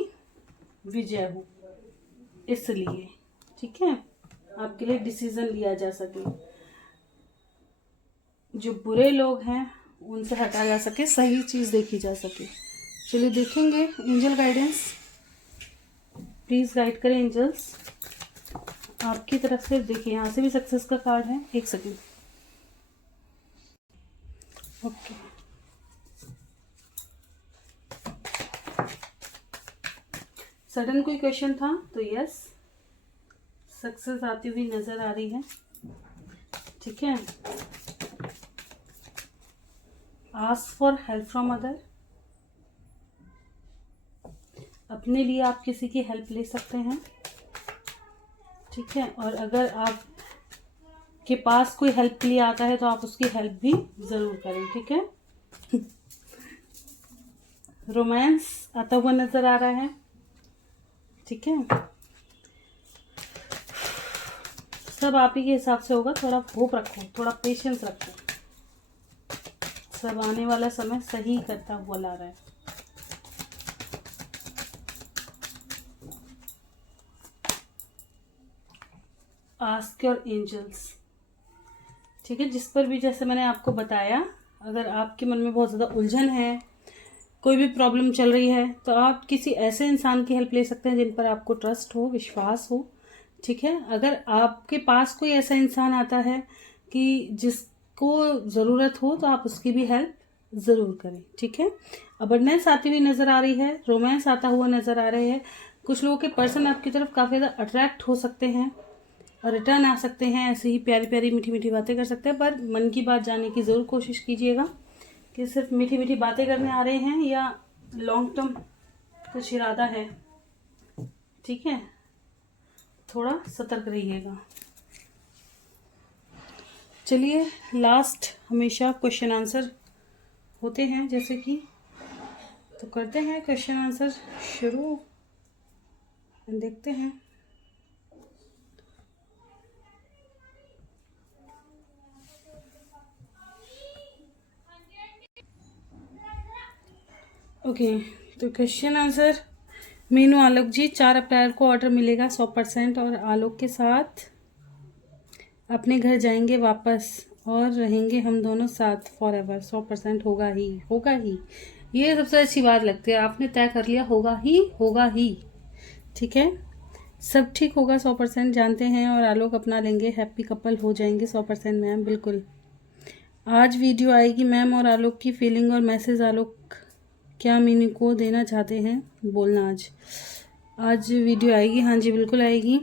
विजय हो, इसलिए, ठीक है, आपके लिए डिसीजन लिया जा सके, जो बुरे लोग हैं उनसे हटा जा सके, सही चीज़ देखी जा सके, चलिए देखेंगे एंजल गाइडेंस। प्लीज़ गाइड करें एंजल्स आपकी तरफ से। देखिए यहाँ से भी सक्सेस का कार्ड है। एक सेकेंड। ओके, सडन कोई क्वेश्चन था तो यस, सक्सेस आती हुई नजर आ रही है। ठीक है, ask for help from other. अपने लिए आप किसी की हेल्प ले सकते हैं। ठीक है, और अगर आप के पास कोई हेल्प के लिए आता है तो आप उसकी हेल्प भी जरूर करें। ठीक है, रोमांस आता हुआ नजर आ रहा है। ठीक है, सब आप ही के हिसाब से होगा। थोड़ा होप रखो, थोड़ा पेशेंस रखो, सब आने वाला समय सही करता हुआ ला रहा है। Ask your angels. ठीक है, जिस पर भी जैसे मैंने आपको बताया, अगर आपके मन में बहुत ज़्यादा उलझन है, कोई भी प्रॉब्लम चल रही है, तो आप किसी ऐसे इंसान की हेल्प ले सकते हैं जिन पर आपको ट्रस्ट हो, विश्वास हो। ठीक है, अगर आपके पास कोई ऐसा इंसान आता है कि जिसको ज़रूरत हो तो आप उसकी भी हेल्प ज़रूर करें। ठीक है, अबंडेंस आती हुई नज़र आ रही है, रोमांस आता हुआ नज़र आ रहे हैं। कुछ लोगों के पर्सन आपकी तरफ काफ़ी ज़्यादा अट्रैक्ट हो सकते हैं और रिटर्न आ सकते हैं, ऐसे ही प्यारी प्यारी मीठी मीठी बातें कर सकते हैं। पर मन की बात जानने की ज़रूर कोशिश कीजिएगा कि सिर्फ मीठी मीठी बातें करने आ रहे हैं या लॉन्ग टर्म कुछ इरादा है। ठीक है, थोड़ा सतर्क रहिएगा। चलिए, लास्ट हमेशा क्वेश्चन आंसर होते हैं जैसे कि, तो करते हैं क्वेश्चन आंसर शुरू, देखते हैं। ओके, तो क्वेश्चन आंसर मीनू आलोक जी, 4 अप्रैल को ऑर्डर मिलेगा 100% और आलोक के साथ अपने घर जाएंगे वापस और रहेंगे हम दोनों साथ फॉर एवर। 100% होगा ही, होगा ही। ये सबसे अच्छी बात लगती है, आपने तय कर लिया, होगा ही, होगा ही। ठीक है, सब ठीक होगा 100%, जानते हैं। और आलोक अपना लेंगे, हैप्पी कपल हो जाएंगे 100% मैम, बिल्कुल। आज वीडियो आएगी मैम, और आलोक की फीलिंग और मैसेज आलोक क्या मीनू को देना चाहते हैं, बोलना। आज वीडियो आएगी, हाँ जी बिल्कुल आएगी।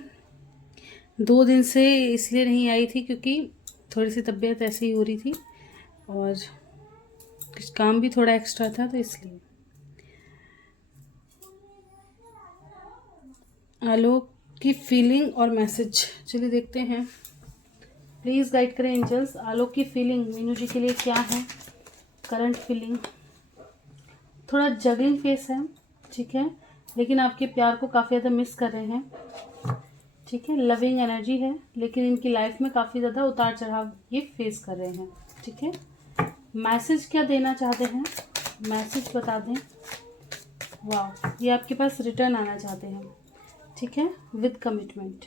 2 दिन से इसलिए नहीं आई थी क्योंकि थोड़ी सी तबीयत ऐसी ही हो रही थी और कुछ काम भी थोड़ा एक्स्ट्रा था, तो इसलिए। आलोक की फीलिंग और मैसेज, चलिए देखते हैं। प्लीज़ गाइड करें एंजल्स, आलोक की फीलिंग मीनू जी के लिए क्या है, करंट फीलिंग। थोड़ा जगलिंग फेस है। ठीक है, लेकिन आपके प्यार को काफ़ी ज़्यादा मिस कर रहे हैं। ठीक है, लविंग एनर्जी है, लेकिन इनकी लाइफ में काफ़ी ज़्यादा उतार चढ़ाव ये फेस कर रहे हैं। ठीक है, मैसेज क्या देना चाहते हैं, मैसेज बता दें। वाह, ये आपके पास रिटर्न आना चाहते हैं। ठीक है, विद कमिटमेंट,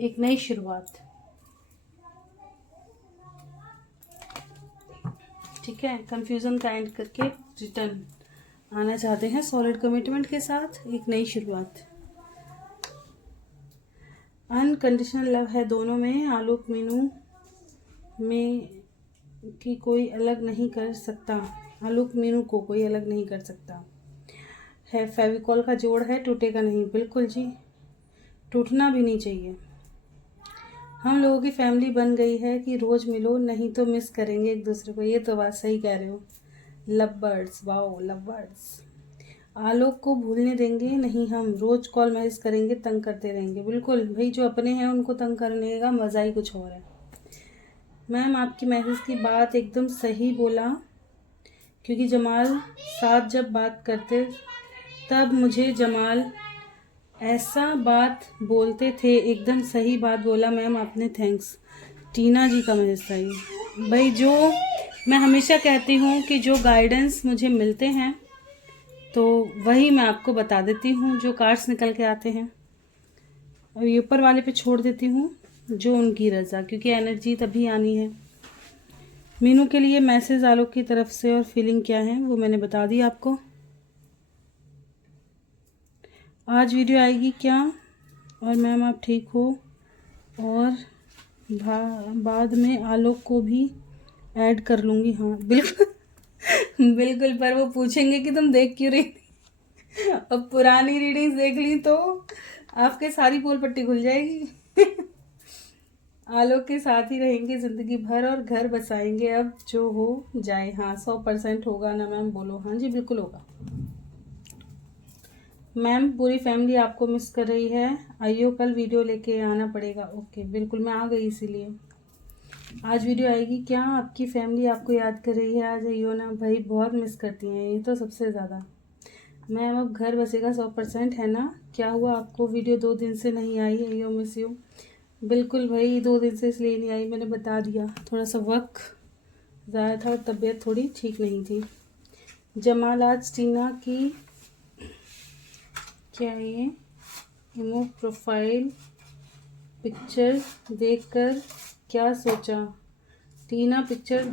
एक नई शुरुआत। ठीक है, कंफ्यूजन का एंड करके रिटर्न आना चाहते हैं सॉलिड कमिटमेंट के साथ, एक नई शुरुआत। अनकंडीशनल लव है दोनों में, आलोक मीनू में कि कोई अलग नहीं कर सकता, आलोक मीनू को कोई अलग नहीं कर सकता है। फेविकॉल का जोड़ है, टूटेगा नहीं, बिल्कुल जी, टूटना भी नहीं चाहिए। हम लोगों की फैमिली बन गई है कि रोज़ मिलो, नहीं तो मिस करेंगे एक दूसरे को। ये तो बात सही कह रहे हो, love birds, wow love birds. Alok को भूलने देंगे नहीं हम, रोज कॉल मैसेज करेंगे, तंग करते रहेंगे। बिल्कुल भाई, जो अपने हैं उनको तंग करने का मज़ा ही कुछ और है। मैम आपकी मैसेज की बात एकदम सही बोला, क्योंकि जमाल साथ जब बात करते तब मुझे जमाल ऐसा बात बोलते थे, एकदम सही बात बोला मैम आपने, थैंक्स। टीना जी का मैसेज था ये। भाई, जो मैं हमेशा कहती हूँ कि जो गाइडेंस मुझे मिलते हैं तो वही मैं आपको बता देती हूँ, जो कार्ड्स निकल के आते हैं, और ये ऊपर वाले पे छोड़ देती हूँ जो उनकी रज़ा, क्योंकि एनर्जी तभी आनी है। मीनू के लिए मैसेज आलोक की तरफ से और फीलिंग क्या है वो मैंने बता दी आपको। आज वीडियो आएगी क्या? और मैम आप ठीक हो? और बाद में आलोक को भी ऐड कर लूँगी। हाँ बिल्कुल बिल्कुल, पर वो पूछेंगे कि तुम देख क्यों रही थी। अब पुरानी रीडिंग्स देख ली तो आपके सारी पोल पट्टी खुल जाएगी। आलोक के साथ ही रहेंगे ज़िंदगी भर और घर बसाएंगे अब जो हो जाए। हाँ 100% होगा ना मैम? बोलो हाँ जी बिल्कुल होगा। मैम पूरी फैमिली आपको मिस कर रही है, आइयो कल वीडियो लेके आना पड़ेगा। ओके बिल्कुल, मैं आ गई इसीलिए। आज वीडियो आएगी क्या? आपकी फैमिली आपको याद कर रही है, आज आइयो ना भाई, बहुत मिस करती हैं ये तो सबसे ज़्यादा। मैम अब घर बसेगा 100% है ना? क्या हुआ आपको, वीडियो 2 दिन से नहीं आई? आइयो मिस यू। बिल्कुल भाई 2 दिन से इसलिए नहीं आई, मैंने बता दिया, थोड़ा सा वक्त ज़्यादा था और तबीयत थोड़ी ठीक नहीं थी। जमाल आज टीना की क्या है ये इमो प्रोफाइल पिक्चर देखकर क्या सोचा? टीना पिक्चर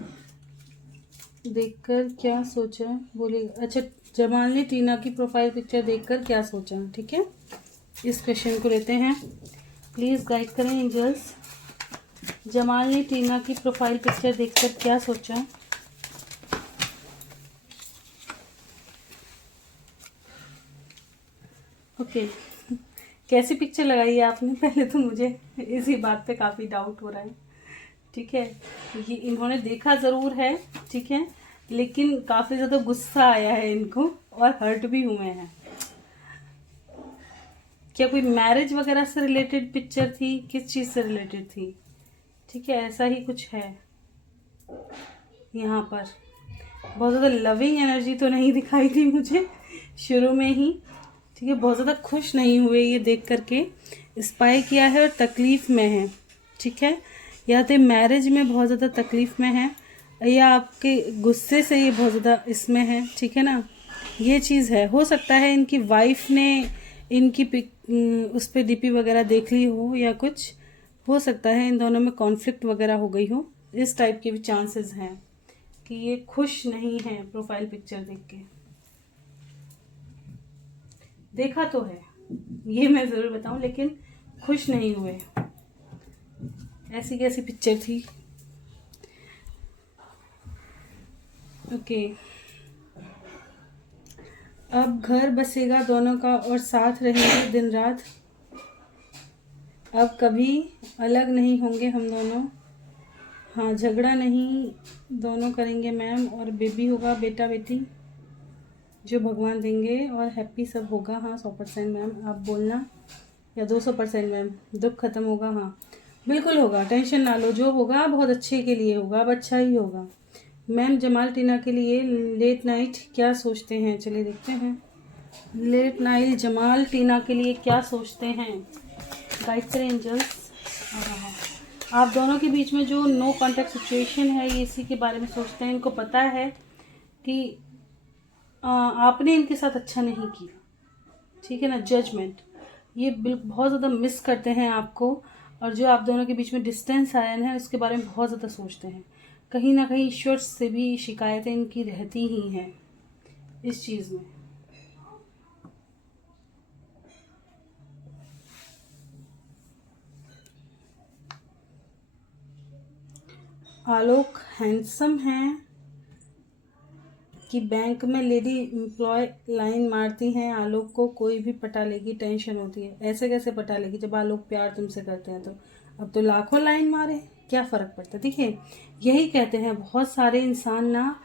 देखकर क्या सोचा बोले? अच्छा, जमाल ने टीना की प्रोफाइल पिक्चर देखकर क्या सोचा? ठीक है, इस क्वेश्चन को लेते हैं, प्लीज़ गाइड करें एंजल्स। जमाल ने टीना की प्रोफाइल पिक्चर देखकर क्या सोचा? ओके कैसी पिक्चर लगाई है आपने? पहले तो मुझे इसी बात पे काफ़ी डाउट हो रहा है। ठीक है, ये इन्होंने देखा ज़रूर है, ठीक है, लेकिन काफ़ी ज़्यादा गुस्सा आया है इनको और हर्ट भी हुए हैं। क्या कोई मैरिज वगैरह से रिलेटेड पिक्चर थी? किस चीज़ से रिलेटेड थी? ठीक है, ऐसा ही कुछ है यहाँ पर। बहुत ज़्यादा लविंग एनर्जी तो नहीं दिखाई थी मुझे शुरू में ही। ठीक है, बहुत ज़्यादा खुश नहीं हुए ये देख करके, स्पाई किया है और तकलीफ़ में है। ठीक है, या तो मैरिज में बहुत ज़्यादा तकलीफ़ में है, या आपके गुस्से से ये बहुत ज़्यादा इसमें है। ठीक है ना, ये चीज़ है। हो सकता है इनकी वाइफ ने इनकी उस पर डीपी वगैरह देख ली हो, या कुछ हो सकता है इन दोनों में कॉन्फ्लिक्ट वगैरह हो गई हो। इस टाइप के भी चांसेस हैं कि ये खुश नहीं है प्रोफाइल पिक्चर देख के। देखा तो है, ये मैं ज़रूर बताऊं, लेकिन खुश नहीं हुए। ऐसी कैसी पिक्चर थी? ओके, अब घर बसेगा दोनों का और साथ रहेंगे दिन रात, अब कभी अलग नहीं होंगे हम दोनों। हाँ झगड़ा नहीं, दोनों करेंगे मैम, और बेबी होगा, बेटा बेटी जो भगवान देंगे, और हैप्पी सब होगा। हाँ 100% मैम, आप बोलना, या 200% मैम। दुख खत्म होगा, हाँ बिल्कुल होगा, टेंशन ना लो, जो होगा बहुत अच्छे के लिए होगा, अब अच्छा ही होगा। मैम जमाल टीना के लिए लेट नाइट क्या सोचते हैं? चलिए देखते हैं, लेट नाइट जमाल टीना के लिए क्या सोचते हैं। गाइड करें एंजल्स। आप दोनों के बीच में जो नो कॉन्टैक्ट सिचुएशन है, ये इसी के बारे में सोचते हैं। इनको पता है कि आपने इनके साथ अच्छा नहीं किया। ठीक है ना, जजमेंट, ये बहुत ज़्यादा मिस करते हैं आपको, और जो आप दोनों के बीच में डिस्टेंस आया है उसके बारे में बहुत ज़्यादा सोचते हैं। कहीं ना कहीं ईश्वर से भी शिकायतें इनकी रहती ही हैं इस चीज़ में। आलोक हैंडसम हैं कि बैंक में लेडी एम्प्लॉय लाइन मारती हैं, आलोक को कोई भी पटा लेगी, टेंशन होती है। ऐसे कैसे पटा लेगी जब आलोक प्यार तुमसे करते हैं तो? अब तो लाखों लाइन मारे, क्या फ़र्क पड़ता है? देखिए यही कहते हैं बहुत सारे इंसान ना,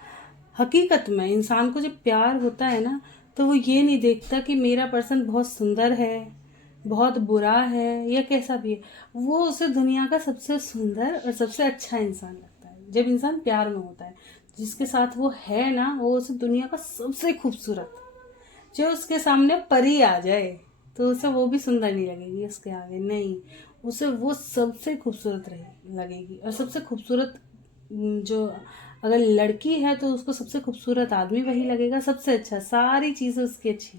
हकीकत में इंसान को जब प्यार होता है ना, तो वो ये नहीं देखता कि मेरा पर्सन बहुत सुंदर है, बहुत बुरा है, या कैसा भी है, वो उसे दुनिया का सबसे सुंदर और सबसे अच्छा इंसान लगता है। जब इंसान प्यार में होता है, जिसके साथ वो है ना, वो उसे दुनिया का सबसे खूबसूरत, जो उसके सामने परी आ जाए तो उसे वो भी सुंदर नहीं लगेगी उसके आगे, नहीं, उसे वो सबसे खूबसूरत लगेगी। और सबसे खूबसूरत जो अगर लड़की है तो उसको सबसे खूबसूरत आदमी वही लगेगा, सबसे अच्छा, सारी चीज़ें उसकी अच्छी,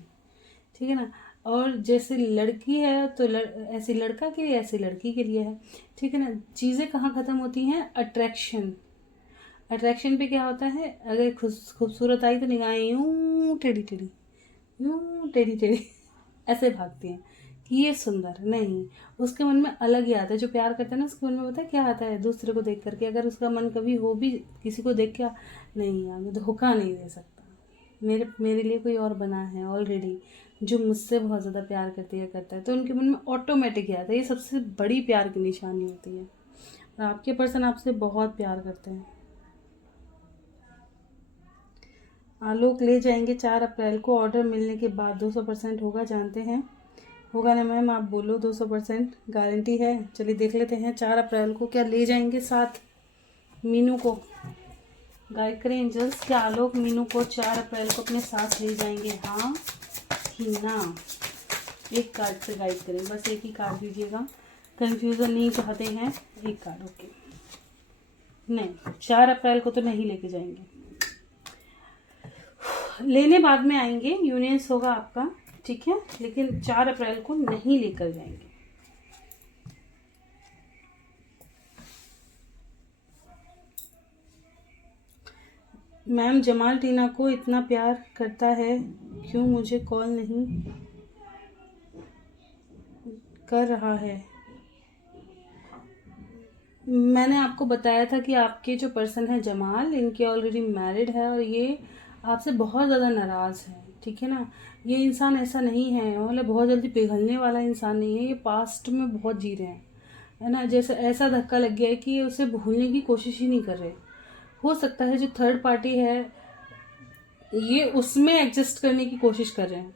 ठीक है ना। और जैसे लड़की है तो ऐसी लड़का के लिए, ऐसी लड़की के लिए है, ठीक है ना। चीज़ें कहाँ ख़त्म होती हैं? अट्रैक्शन, अट्रैक्शन पे क्या होता है, अगर खूबसूरत आई तो निगाहें यूं टेढ़ी टेढ़ी, यूं टेढ़ी टेढ़ी। ऐसे भागती हैं कि ये सुंदर नहीं। उसके मन में अलग ही आता है, जो प्यार करता है ना उसके मन में पता है क्या आता है, दूसरे को देख करके अगर उसका मन कभी हो भी किसी को देख के नहीं यार मैं धोखा नहीं दे सकता, मेरे लिए कोई और बना है ऑलरेडी जो मुझसे बहुत ज़्यादा प्यार करती है करता है, तो उनके मन में ऑटोमेटिक आता है। ये सबसे बड़ी प्यार की निशानी होती है। और आपके पर्सन आपसे बहुत प्यार करते हैं। आलोक ले जाएंगे 4 अप्रैल को, ऑर्डर मिलने के बाद 200% होगा, जानते हैं होगा ना मैम? आप बोलो 200% गारंटी है। चलिए देख लेते हैं 4 अप्रैल को क्या ले जाएंगे साथ मीनू को। गाइड करें एंजल्स, क्या आलोक मीनू को 4 अप्रैल को अपने साथ ले जाएंगे, हाँ कि ना? एक कार्ड से गाइड करें, बस एक ही कार्ड दीजिएगा, कंफ्यूजन नहीं चाहते हैं। एक कार्ड ओके। नहीं 4 अप्रैल को तो नहीं लेके जाएंगे, लेने बाद में आएंगे, यूनियंस होगा आपका, ठीक है, लेकिन 4 अप्रैल को नहीं लेकर जाएंगे। मैम जमाल टीना को इतना प्यार करता है, क्यों मुझे कॉल नहीं कर रहा है? मैंने आपको बताया था कि आपके जो पर्सन है जमाल, इनके ऑलरेडी मैरिड है और ये आपसे बहुत ज़्यादा नाराज़ है, ठीक है ना? ये इंसान ऐसा नहीं है, मतलब बहुत जल्दी पिघलने वाला इंसान नहीं है। ये पास्ट में बहुत जी रहे हैं, है ना? जैसे ऐसा धक्का लग गया है कि ये उसे भूलने की कोशिश ही नहीं कर रहे। हो सकता है जो थर्ड पार्टी है ये उसमें एडजस्ट करने की कोशिश कर रहे हैं,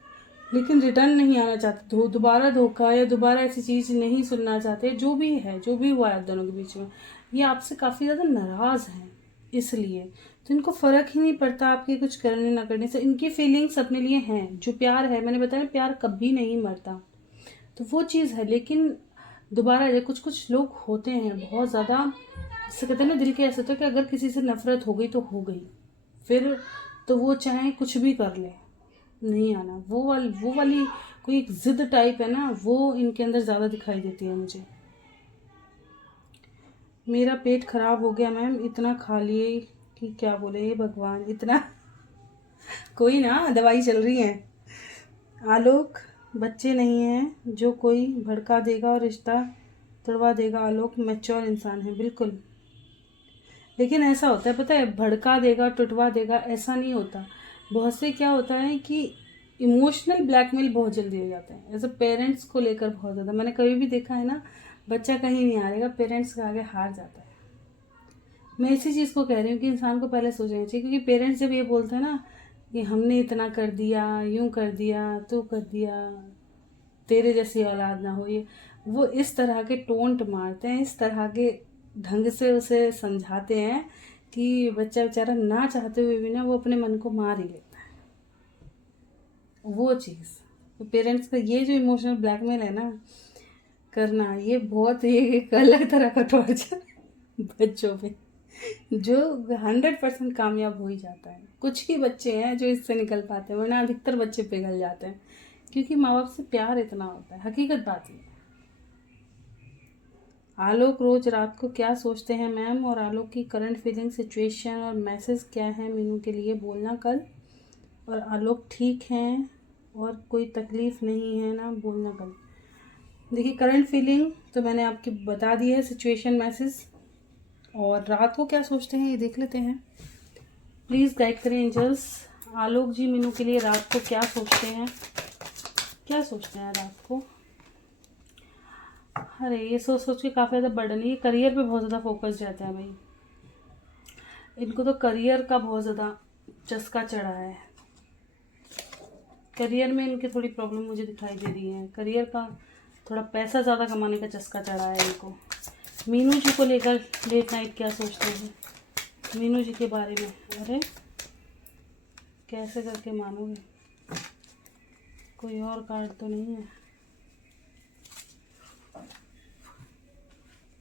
लेकिन रिटर्न नहीं आना चाहते, दोबारा धोखा या दोबारा ऐसी चीज़ नहीं सुनना चाहते। जो भी है, जो भी हुआ है दोनों के बीच में, ये आपसे काफ़ी ज़्यादा नाराज़ हैं। इसलिए तो इनको फ़र्क ही नहीं पड़ता आपके कुछ करने ना करने से। इनकी फीलिंग्स अपने लिए हैं। जो प्यार है, मैंने बताया प्यार कभी नहीं मरता, तो वो चीज़ है। लेकिन दोबारा कुछ कुछ लोग होते हैं बहुत ज़्यादा, जिसे कहते हैं ना दिल के ऐसे, तो कि अगर किसी से नफ़रत हो गई तो हो गई, फिर तो वो चाहे कुछ भी कर ले, नहीं आना। वो वाली कोई एक जिद टाइप है ना, वो इनके अंदर ज़्यादा दिखाई देती है मुझे। मेरा पेट खराब हो गया मैम, इतना खा लिए कि क्या बोले ये भगवान, इतना कोई ना दवाई चल रही है। आलोक बच्चे नहीं हैं जो कोई भड़का देगा और रिश्ता तोड़वा देगा। आलोक मैच्योर इंसान है बिल्कुल, लेकिन ऐसा होता है पता है, भड़का देगा टुटवा देगा ऐसा नहीं होता। बहुत से क्या होता है कि इमोशनल ब्लैकमेल बहुत जल्दी हो जाता है, एज अ पेरेंट्स को लेकर बहुत ज़्यादा। मैंने कभी भी देखा है ना, बच्चा कहीं नहीं हारेगा, पेरेंट्स के आगे हार जाता है। मैं इसी चीज़ को कह रही हूँ कि इंसान को पहले सोचना चाहिए, क्योंकि पेरेंट्स जब ये बोलते हैं ना कि हमने इतना कर दिया, यूँ कर दिया, तू कर दिया, तेरे जैसी औलाद ना हो, ये वो इस तरह के टोंट मारते हैं, इस तरह के ढंग से उसे समझाते हैं कि बच्चा बेचारा ना चाहते हुए भी ना वो अपने मन को मार ही लेता है। वो चीज़ तो पेरेंट्स का ये जो इमोशनल ब्लैकमेल है ना करना, ये बहुत ही एक अलग तरह का टॉर्चर बच्चों पे, जो 100% कामयाब हो ही जाता है। कुछ ही बच्चे हैं जो इससे निकल पाते हैं, वरना अधिकतर बच्चे पिघल जाते हैं, क्योंकि माँ बाप से प्यार इतना होता है। हकीकत बात है। आलोक रोज रात को क्या सोचते हैं मैम, और आलोक की करंट फीलिंग, सिचुएशन और मैसेज क्या है मीनू के लिए, बोलना कल। और आलोक ठीक हैं और कोई तकलीफ़ नहीं है ना, बोलना कल। देखिए करंट फीलिंग तो मैंने आपकी बता दी है, सिचुएशन मैसेज, और रात को क्या सोचते हैं ये देख लेते हैं। प्लीज़ गाइड करें एंजल्स, आलोक जी मीनू के लिए रात को क्या सोचते हैं, क्या सोचते हैं रात को। अरे ये सोच सोच के काफ़ी ज़्यादा बर्डन है, ये करियर पे बहुत ज़्यादा फोकस रहता है भाई, इनको तो करियर का बहुत ज़्यादा चस्का चढ़ा है। करियर में इनकी थोड़ी प्रॉब्लम मुझे दिखाई दे रही है, करियर का थोड़ा पैसा ज़्यादा कमाने का चस्का चढ़ा है इनको। मीनू जी को लेकर लेट नाइट क्या सोचते हैं मीनू जी के बारे में। अरे कैसे करके मानोगे, कोई और कार्ड तो नहीं है।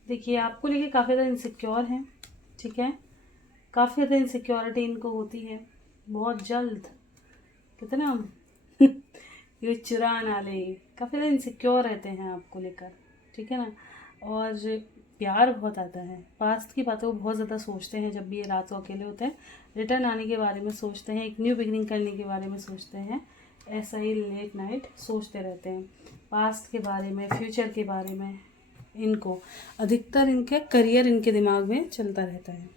देखिए आपको लेके काफ़ी ज़्यादा इनसिक्योर हैं, ठीक है, काफ़ी ज़्यादा इनसिक्योरिटी इनको होती है बहुत जल्द, कितना हम ये चुरा ना ले, काफ़ी ज़्यादा इनसिक्योर रहते हैं आपको लेकर, ठीक है ना। और प्यार बहुत आता है, पास्ट की बातों को बहुत ज़्यादा सोचते हैं जब भी ये रात को अकेले होते हैं, रिटर्न आने के बारे में सोचते हैं, एक न्यू बिगनिंग करने के बारे में सोचते हैं, ऐसा ही लेट नाइट सोचते रहते हैं पास्ट के बारे में, फ्यूचर के बारे में। इनको अधिकतर इनके करियर इनके दिमाग में चलता रहता है।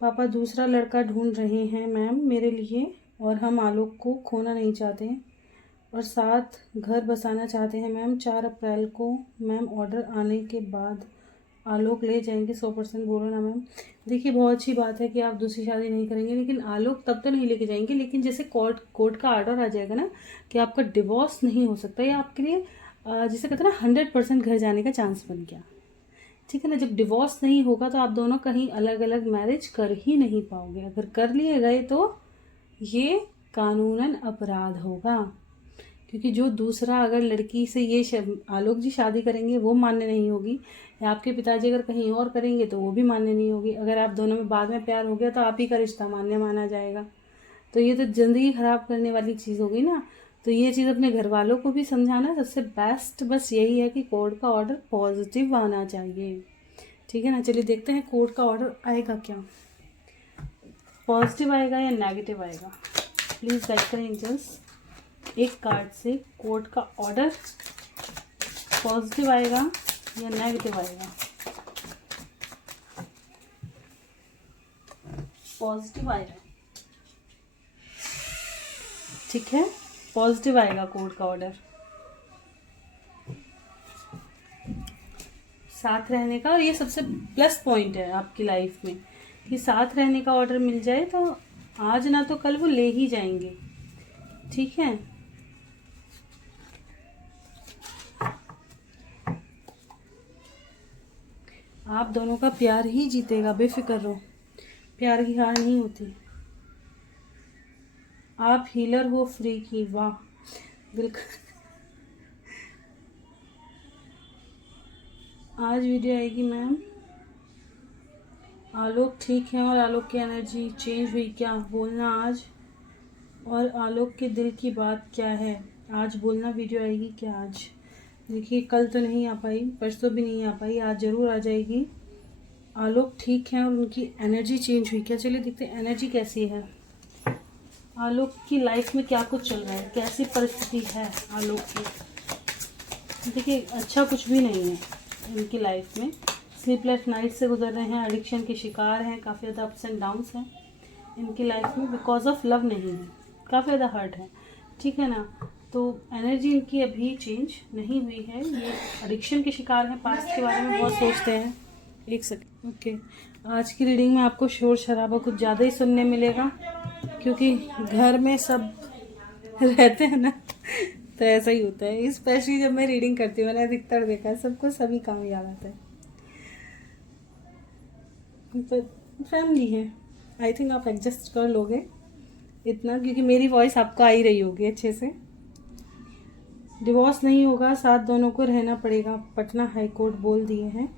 पापा दूसरा लड़का ढूंढ रहे हैं मैम मेरे लिए, और हम आलोक को खोना नहीं चाहते हैं और साथ घर बसाना चाहते हैं मैम। 4 अप्रैल को मैम ऑर्डर आने के बाद आलोक ले जाएंगे 100%, बोलो ना मैम। देखिए बहुत अच्छी बात है कि आप दूसरी शादी नहीं करेंगे, लेकिन आलोक तब तो नहीं लेके जाएंगे, लेकिन जैसे कोर्ट का ऑर्डर आ जाएगा ना कि आपका डिवोर्स नहीं हो सकता, या आपके लिए जिसे कहते हैं ना 100% घर जाने का चांस बन गया, ठीक है ना। जब डिवोर्स नहीं होगा तो आप दोनों कहीं अलग अलग मैरिज कर ही नहीं पाओगे। अगर कर लिए गए तो ये कानूनन अपराध होगा, क्योंकि जो दूसरा अगर लड़की से ये आलोक जी शादी करेंगे वो मान्य नहीं होगी, या आपके पिताजी अगर कहीं और करेंगे तो वो भी मान्य नहीं होगी। अगर आप दोनों में बाद में प्यार हो गया तो आप ही का रिश्ता मान्य माना जाएगा। तो ये तो ज़िंदगी ख़राब करने वाली चीज़ हो गई ना। तो ये चीज़ अपने घर वालों को भी समझाना सबसे बेस्ट बस यही है कि कोर्ट का ऑर्डर पॉजिटिव आना चाहिए, ठीक है ना। चलिए देखते हैं कोर्ट का ऑर्डर आएगा क्या, पॉजिटिव आएगा या नेगेटिव आएगा। प्लीज़ गाइड करें एंजल्स। एक कार्ड से कोर्ट का ऑर्डर पॉजिटिव आएगा या नेगेटिव आएगा। पॉजिटिव आएगा, ठीक है, पॉजिटिव आएगा कोर्ट का ऑर्डर। साथ रहने का, और ये सबसे प्लस पॉइंट है आपकी लाइफ में कि साथ रहने का ऑर्डर मिल जाए तो आज ना तो कल वो ले ही जाएंगे, ठीक है। आप दोनों का प्यार ही जीतेगा, बेफिक्र रहो, प्यार की हार नहीं होती। आप हीलर हो फ्री की, वाह बिल्कुल। आज वीडियो आएगी मैम। आलोक ठीक है और आलोक की एनर्जी चेंज हुई क्या, बोलना आज। और आलोक के दिल की बात क्या है, आज बोलना। वीडियो आएगी क्या आज? देखिए कल तो नहीं आ पाई, परसों भी नहीं आ पाई, आज ज़रूर आ जाएगी। आलोक ठीक है और उनकी एनर्जी चेंज हुई क्या, चलिए देखते हैं एनर्जी कैसी है। आलोक की लाइफ में क्या कुछ चल रहा है, कैसी परिस्थिति है आलोक की। देखिए अच्छा कुछ भी नहीं है इनकी लाइफ में। स्लीपलेस नाइट से गुजर रहे हैं, एडिक्शन के शिकार हैं, काफ़ी ज़्यादा अप्स एंड डाउन्स हैं इनकी लाइफ में। बिकॉज ऑफ लव नहीं है, काफ़ी ज़्यादा हर्ट है, ठीक है ना। तो एनर्जी इनकी अभी चेंज नहीं हुई है, ये एडिक्शन के शिकार हैं, पास्ट के बारे में बहुत सोचते हैं। एक सेकेंड, ओके। आज की रीडिंग में आपको शोर शराबा कुछ ज़्यादा ही सुनने मिलेगा, क्योंकि घर में सब रहते हैं ना, तो ऐसा ही होता है। स्पेशली जब मैं रीडिंग करती हूँ, मैंने अधिकतर देखा है सबको सभी काम याद आता है। तो फैमिली है, आई थिंक आप एडजस्ट कर लोगे इतना, क्योंकि मेरी वॉइस आपको आ ही रही होगी अच्छे से। डिवोर्स नहीं होगा, साथ दोनों को रहना पड़ेगा, पटना हाई कोर्ट बोल दिए हैं।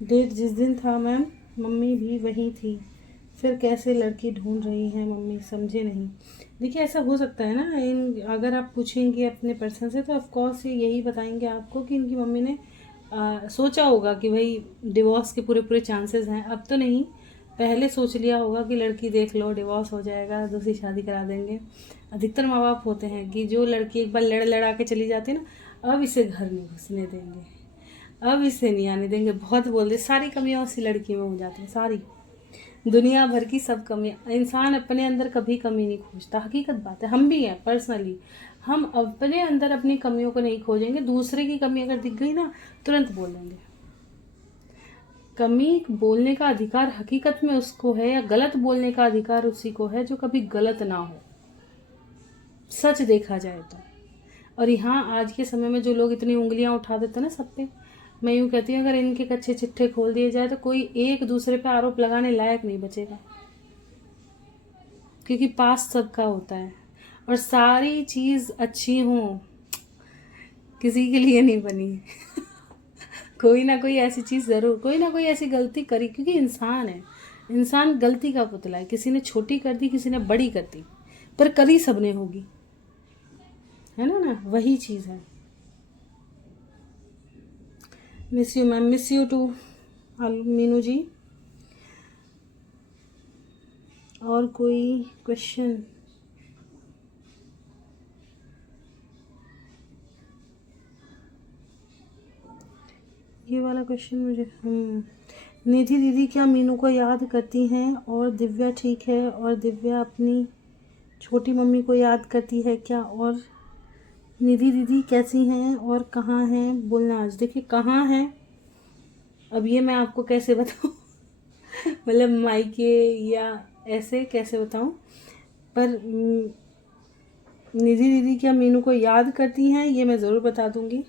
डेट जिस दिन था मैम, मम्मी भी वहीं थी, फिर कैसे लड़की ढूंढ रही हैं मम्मी, समझे नहीं। देखिए ऐसा हो सकता है ना, अगर आप पूछेंगे अपने पर्सन से तो ऑफकोर्स ये यही बताएंगे आपको कि इनकी मम्मी ने सोचा होगा कि भाई डिवोर्स के पूरे पूरे चांसेस हैं। अब तो नहीं, पहले सोच लिया होगा कि लड़की देख लो, डिवोर्स हो जाएगा, दूसरी शादी करा देंगे। अधिकतर माँ बाप होते हैं कि जो लड़की एक बार लड़ा के चली जाती है ना, अब इसे घर में घुसने देंगे, अब इसे नहीं आने देंगे। बहुत बोलते, सारी कमियाँ उसी लड़की में हो जाती हैं, सारी दुनिया भर की सब कमियाँ। इंसान अपने अंदर कभी कमी नहीं खोजता, हकीकत बात है। हम भी हैं पर्सनली, हम अपने अंदर अपनी कमियों को नहीं खोजेंगे, दूसरे की कमी अगर दिख गई ना तुरंत बोलेंगे। कमी बोलने का अधिकार हकीकत में उसको है, या गलत बोलने का अधिकार उसी को है जो कभी गलत ना हो, सच देखा जाए तो। और यहाँ आज के समय में जो लोग इतनी उंगलियां उठा देते हैं ना सब पे, मैं यूँ कहती हूँ अगर इनके कच्चे चिट्ठे खोल दिए जाए तो कोई एक दूसरे पे आरोप लगाने लायक नहीं बचेगा, क्योंकि पास सबका होता है। और सारी चीज़ अच्छी हो किसी के लिए नहीं बनी कोई ना कोई ऐसी चीज़ ज़रूर, कोई ना कोई ऐसी गलती करी, क्योंकि इंसान है, इंसान गलती का पुतला है। किसी ने छोटी कर दी, किसी ने बड़ी कर दी, पर करी सबने होगी, है ना, वही चीज़ है। Miss you ma'am, miss you too Meenu ji. और कोई क्वेश्चन? ये वाला क्वेश्चन मुझे निधि दीदी क्या मीनू को याद करती हैं? और दिव्या ठीक है? और दिव्या अपनी छोटी मम्मी को याद करती है क्या? और निधि दीदी कैसी हैं और कहाँ हैं? बोलना आज। देखिए कहाँ हैं, अब ये मैं आपको कैसे बताऊँ मतलब मायके या ऐसे कैसे बताऊँ, पर निधि दीदी क्या मीनू को याद करती हैं ये मैं ज़रूर बता दूंगी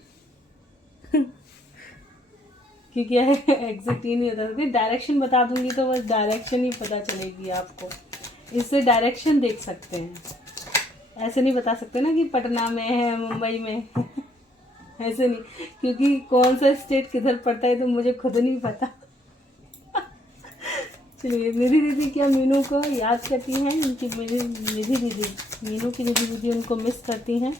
क्योंकि एग्जैक्ट ही नहीं बता सकती, डायरेक्शन बता दूंगी तो बस डायरेक्शन ही पता चलेगी आपको, इससे डायरेक्शन देख सकते हैं, ऐसे नहीं बता सकते ना कि पटना में है, मुंबई में ऐसे नहीं, क्योंकि कौन सा स्टेट किधर पड़ता है तो मुझे खुद नहीं पता चलिए, निधि दीदी क्या मीनू को याद करती हैं? इनकी निधि दीदी, मीनू की निधि दीदी उनको मिस करती हैं।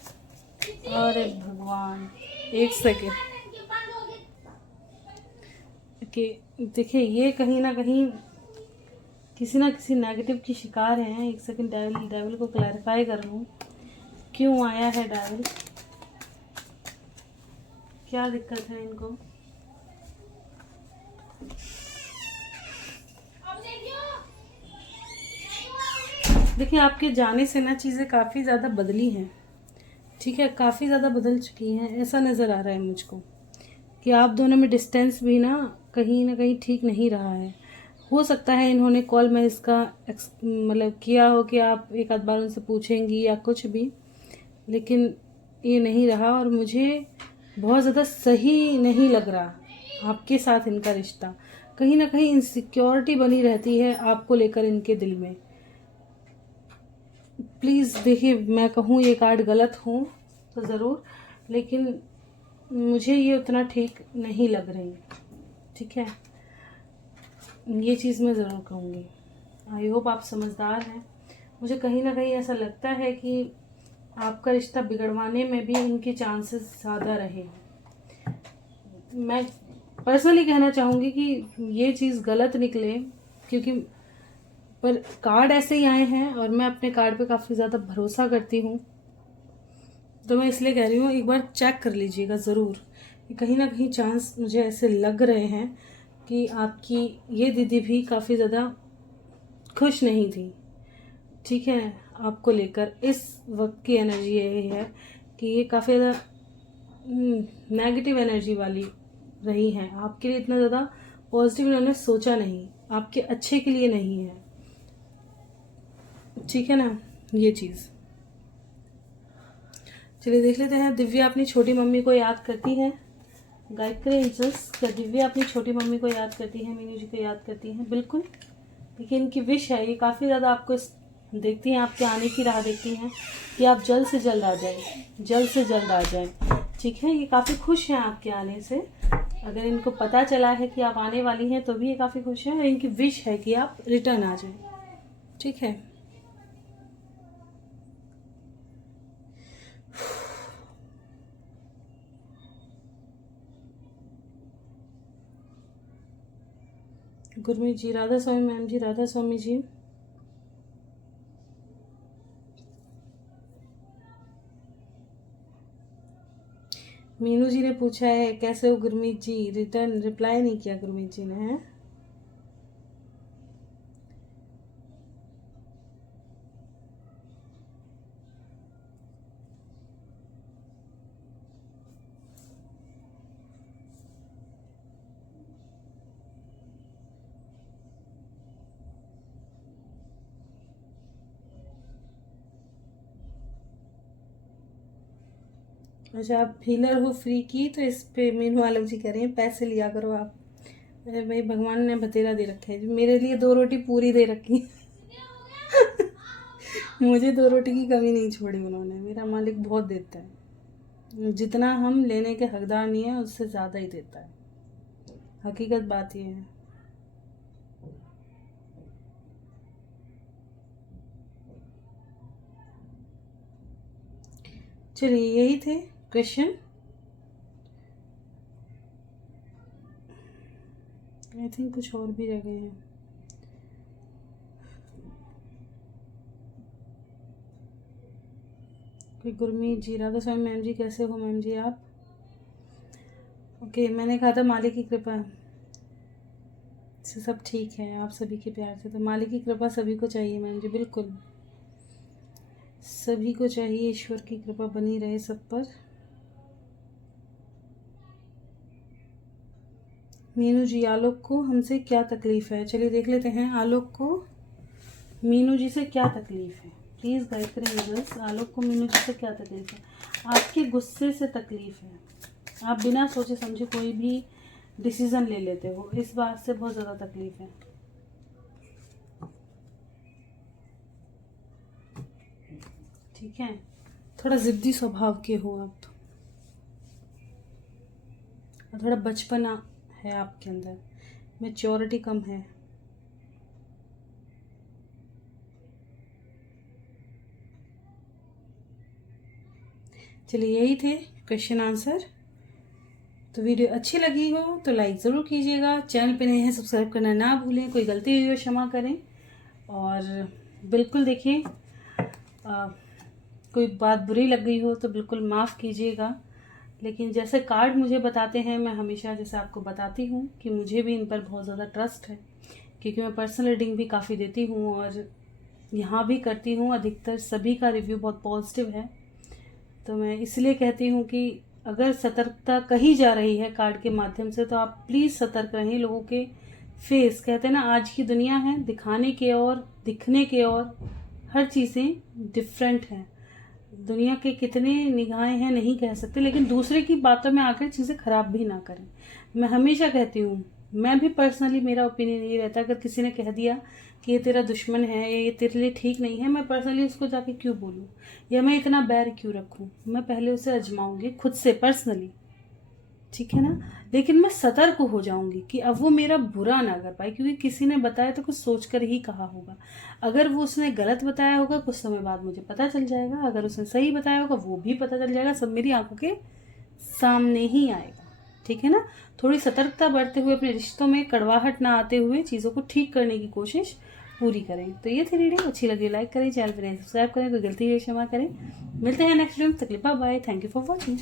अरे भगवान, एक सेकेंड कि देखिए ये कहीं ना कहीं किसी ना किसी नेगेटिव की शिकार हैं। एक सेकेंड, डेविल को क्लैरिफाई कर लूँ क्यों आया है डेविल, क्या दिक्कत है इनको। देखिए आपके जाने से ना चीज़ें काफ़ी ज़्यादा बदली हैं, ठीक है, काफ़ी ज़्यादा बदल चुकी हैं, ऐसा नज़र आ रहा है मुझको कि आप दोनों में डिस्टेंस भी ना कहीं ठीक नहीं रहा है। हो सकता है इन्होंने कॉल में इसका मतलब किया हो कि आप एक आध बार उनसे पूछेंगी या कुछ भी, लेकिन ये नहीं रहा और मुझे बहुत ज़्यादा सही नहीं लग रहा आपके साथ इनका रिश्ता। कहीं ना कहीं इनसिक्योरिटी बनी रहती है आपको लेकर इनके दिल में। प्लीज़ देखिए, मैं कहूँ ये कार्ड गलत हूँ तो ज़रूर, लेकिन मुझे ये उतना ठीक नहीं लग रही, ठीक है, ये चीज़ मैं ज़रूर कहूँगी। आई होप आप समझदार हैं। मुझे कहीं ना कहीं ऐसा लगता है कि आपका रिश्ता बिगड़वाने में भी इनके चांसेस ज़्यादा रहे हैं। मैं पर्सनली कहना चाहूँगी कि ये चीज़ गलत निकले, क्योंकि पर कार्ड ऐसे ही आए हैं और मैं अपने कार्ड पे काफ़ी ज़्यादा भरोसा करती हूँ, तो मैं इसलिए कह रही हूँ एक बार चेक कर लीजिएगा ज़रूर। कहीं ना कहीं चांस मुझे ऐसे लग रहे हैं कि आपकी ये दीदी भी काफ़ी ज़्यादा खुश नहीं थी, ठीक है, आपको लेकर। इस वक्त की एनर्जी यही है कि ये काफ़ी ज़्यादा नेगेटिव एनर्जी वाली रही हैं आपके लिए, इतना ज़्यादा पॉजिटिव इन्होंने सोचा नहीं, आपके अच्छे के लिए नहीं है, ठीक है ना, ये चीज़। चलिए देख लेते हैं, दिव्या अपनी छोटी मम्मी को याद करती है? गायत्री एंजल्स, क्या दिव्या अपनी छोटी मम्मी को याद करती है, मीनू जी को याद करती हैं? बिल्कुल, लेकिन इनकी विश है, ये काफ़ी ज़्यादा आपको देखती हैं, आपके आने की राह देखती हैं कि आप जल्द से जल्द आ जाएं, जल्द से जल्द आ जाएं, ठीक है, ये काफ़ी खुश हैं आपके आने से। अगर इनको पता चला है कि आप आने वाली हैं तो भी ये काफ़ी खुश हैं, और इनकी विश है कि आप रिटर्न आ जाएं, ठीक है। गुरमीत जी, राधा स्वामी मैम जी, राधा स्वामी जी। मीनू जी ने पूछा है कैसे हो गुरमीत जी, रिटर्न रिप्लाई नहीं किया गुरमीत जी ने, है? अच्छा, आप फीलर हो फ्री की, तो इस पे मीनू आलम जी कह रहे हैं पैसे लिया करो आप। अरे भाई, भगवान ने बतेरा दे रखा है, मेरे लिए 2 रोटी पूरी दे रखी मुझे 2 रोटी की कमी नहीं छोड़ी उन्होंने, मेरा मालिक बहुत देता है, जितना हम लेने के हकदार नहीं है उससे ज़्यादा ही देता है, हकीकत बात ये है। चलिए, यही थे क्वेश्चन। आई थिंक कुछ और भी रह गए हैं। गुरमीत जी, राधा स्वामी मैम जी, कैसे हो मैम जी आप? ओके, मैंने कहा था मालिक की कृपा से सब ठीक है, आप सभी के प्यार से। तो मालिक की कृपा सभी को चाहिए मैम जी, बिल्कुल सभी को चाहिए, ईश्वर की कृपा बनी रहे सब पर। मीनू जी, आलोक को हमसे क्या तकलीफ है? चलिए देख लेते हैं आलोक को मीनू जी से क्या तकलीफ है। प्लीज़ गाइड करें यूजर्स, आलोक को मीनू जी से क्या तकलीफ है? आपके गुस्से से तकलीफ है, आप बिना सोचे समझे कोई भी डिसीज़न ले लेते हो, इस बात से बहुत ज़्यादा तकलीफ है। ठीक है, थोड़ा ज़िद्दी स्वभाव के हो आप, और थोड़ा बचपना है आपके अंदर, मैच्योरिटी कम है। चलिए यही थे क्वेश्चन आंसर। तो वीडियो अच्छी लगी हो तो लाइक ज़रूर कीजिएगा, चैनल पे नए हैं सब्सक्राइब करना ना भूलें, कोई गलती हुई हो क्षमा करें, और बिल्कुल देखिए कोई बात बुरी लग गई हो तो बिल्कुल माफ़ कीजिएगा। लेकिन जैसे कार्ड मुझे बताते हैं, मैं हमेशा जैसे आपको बताती हूँ कि मुझे भी इन पर बहुत ज़्यादा ट्रस्ट है, क्योंकि मैं पर्सनल रीडिंग भी काफ़ी देती हूँ और यहाँ भी करती हूँ। अधिकतर सभी का रिव्यू बहुत पॉजिटिव है, तो मैं इसलिए कहती हूँ कि अगर सतर्कता कही जा रही है कार्ड के माध्यम से, तो आप प्लीज़ सतर्क रहें। लोगों के फेस, कहते हैं ना आज की दुनिया है दिखाने के और दिखने के, और हर चीज़ें डिफरेंट हैं। दुनिया के कितने निगाहें हैं नहीं कह सकते, लेकिन दूसरे की बातों में आकर चीज़ें ख़राब भी ना करें। मैं हमेशा कहती हूँ, मैं भी पर्सनली, मेरा ओपिनियन ये रहता है, अगर किसी ने कह दिया कि ये तेरा दुश्मन है या ये तेरे लिए ठीक नहीं है, मैं पर्सनली उसको जाके क्यों बोलूँ या मैं इतना बैर क्यों रखूँ? मैं पहले उसे आजमाऊंगी खुद से पर्सनली, ठीक है ना। लेकिन मैं सतर्क हो जाऊंगी कि अब वो मेरा बुरा ना कर पाए, क्योंकि किसी ने बताया तो कुछ सोच कर ही कहा होगा। अगर वो उसने गलत बताया होगा कुछ समय बाद मुझे पता चल जाएगा, अगर उसने सही बताया होगा वो भी पता चल जाएगा, सब मेरी आंखों के सामने ही आएगा, ठीक है ना। थोड़ी सतर्कता बरतते हुए, अपने रिश्तों में कड़वाहट ना आते हुए चीज़ों को ठीक करने की कोशिश पूरी करें। तो ये थी रीडिंग, अच्छी लगी लाइक करें, चैनल पर सब्सक्राइब करें, कोई गलती है क्षमा करें। मिलते हैं नेक्स्ट वीडियो में, तक bye bye, thank you for watching.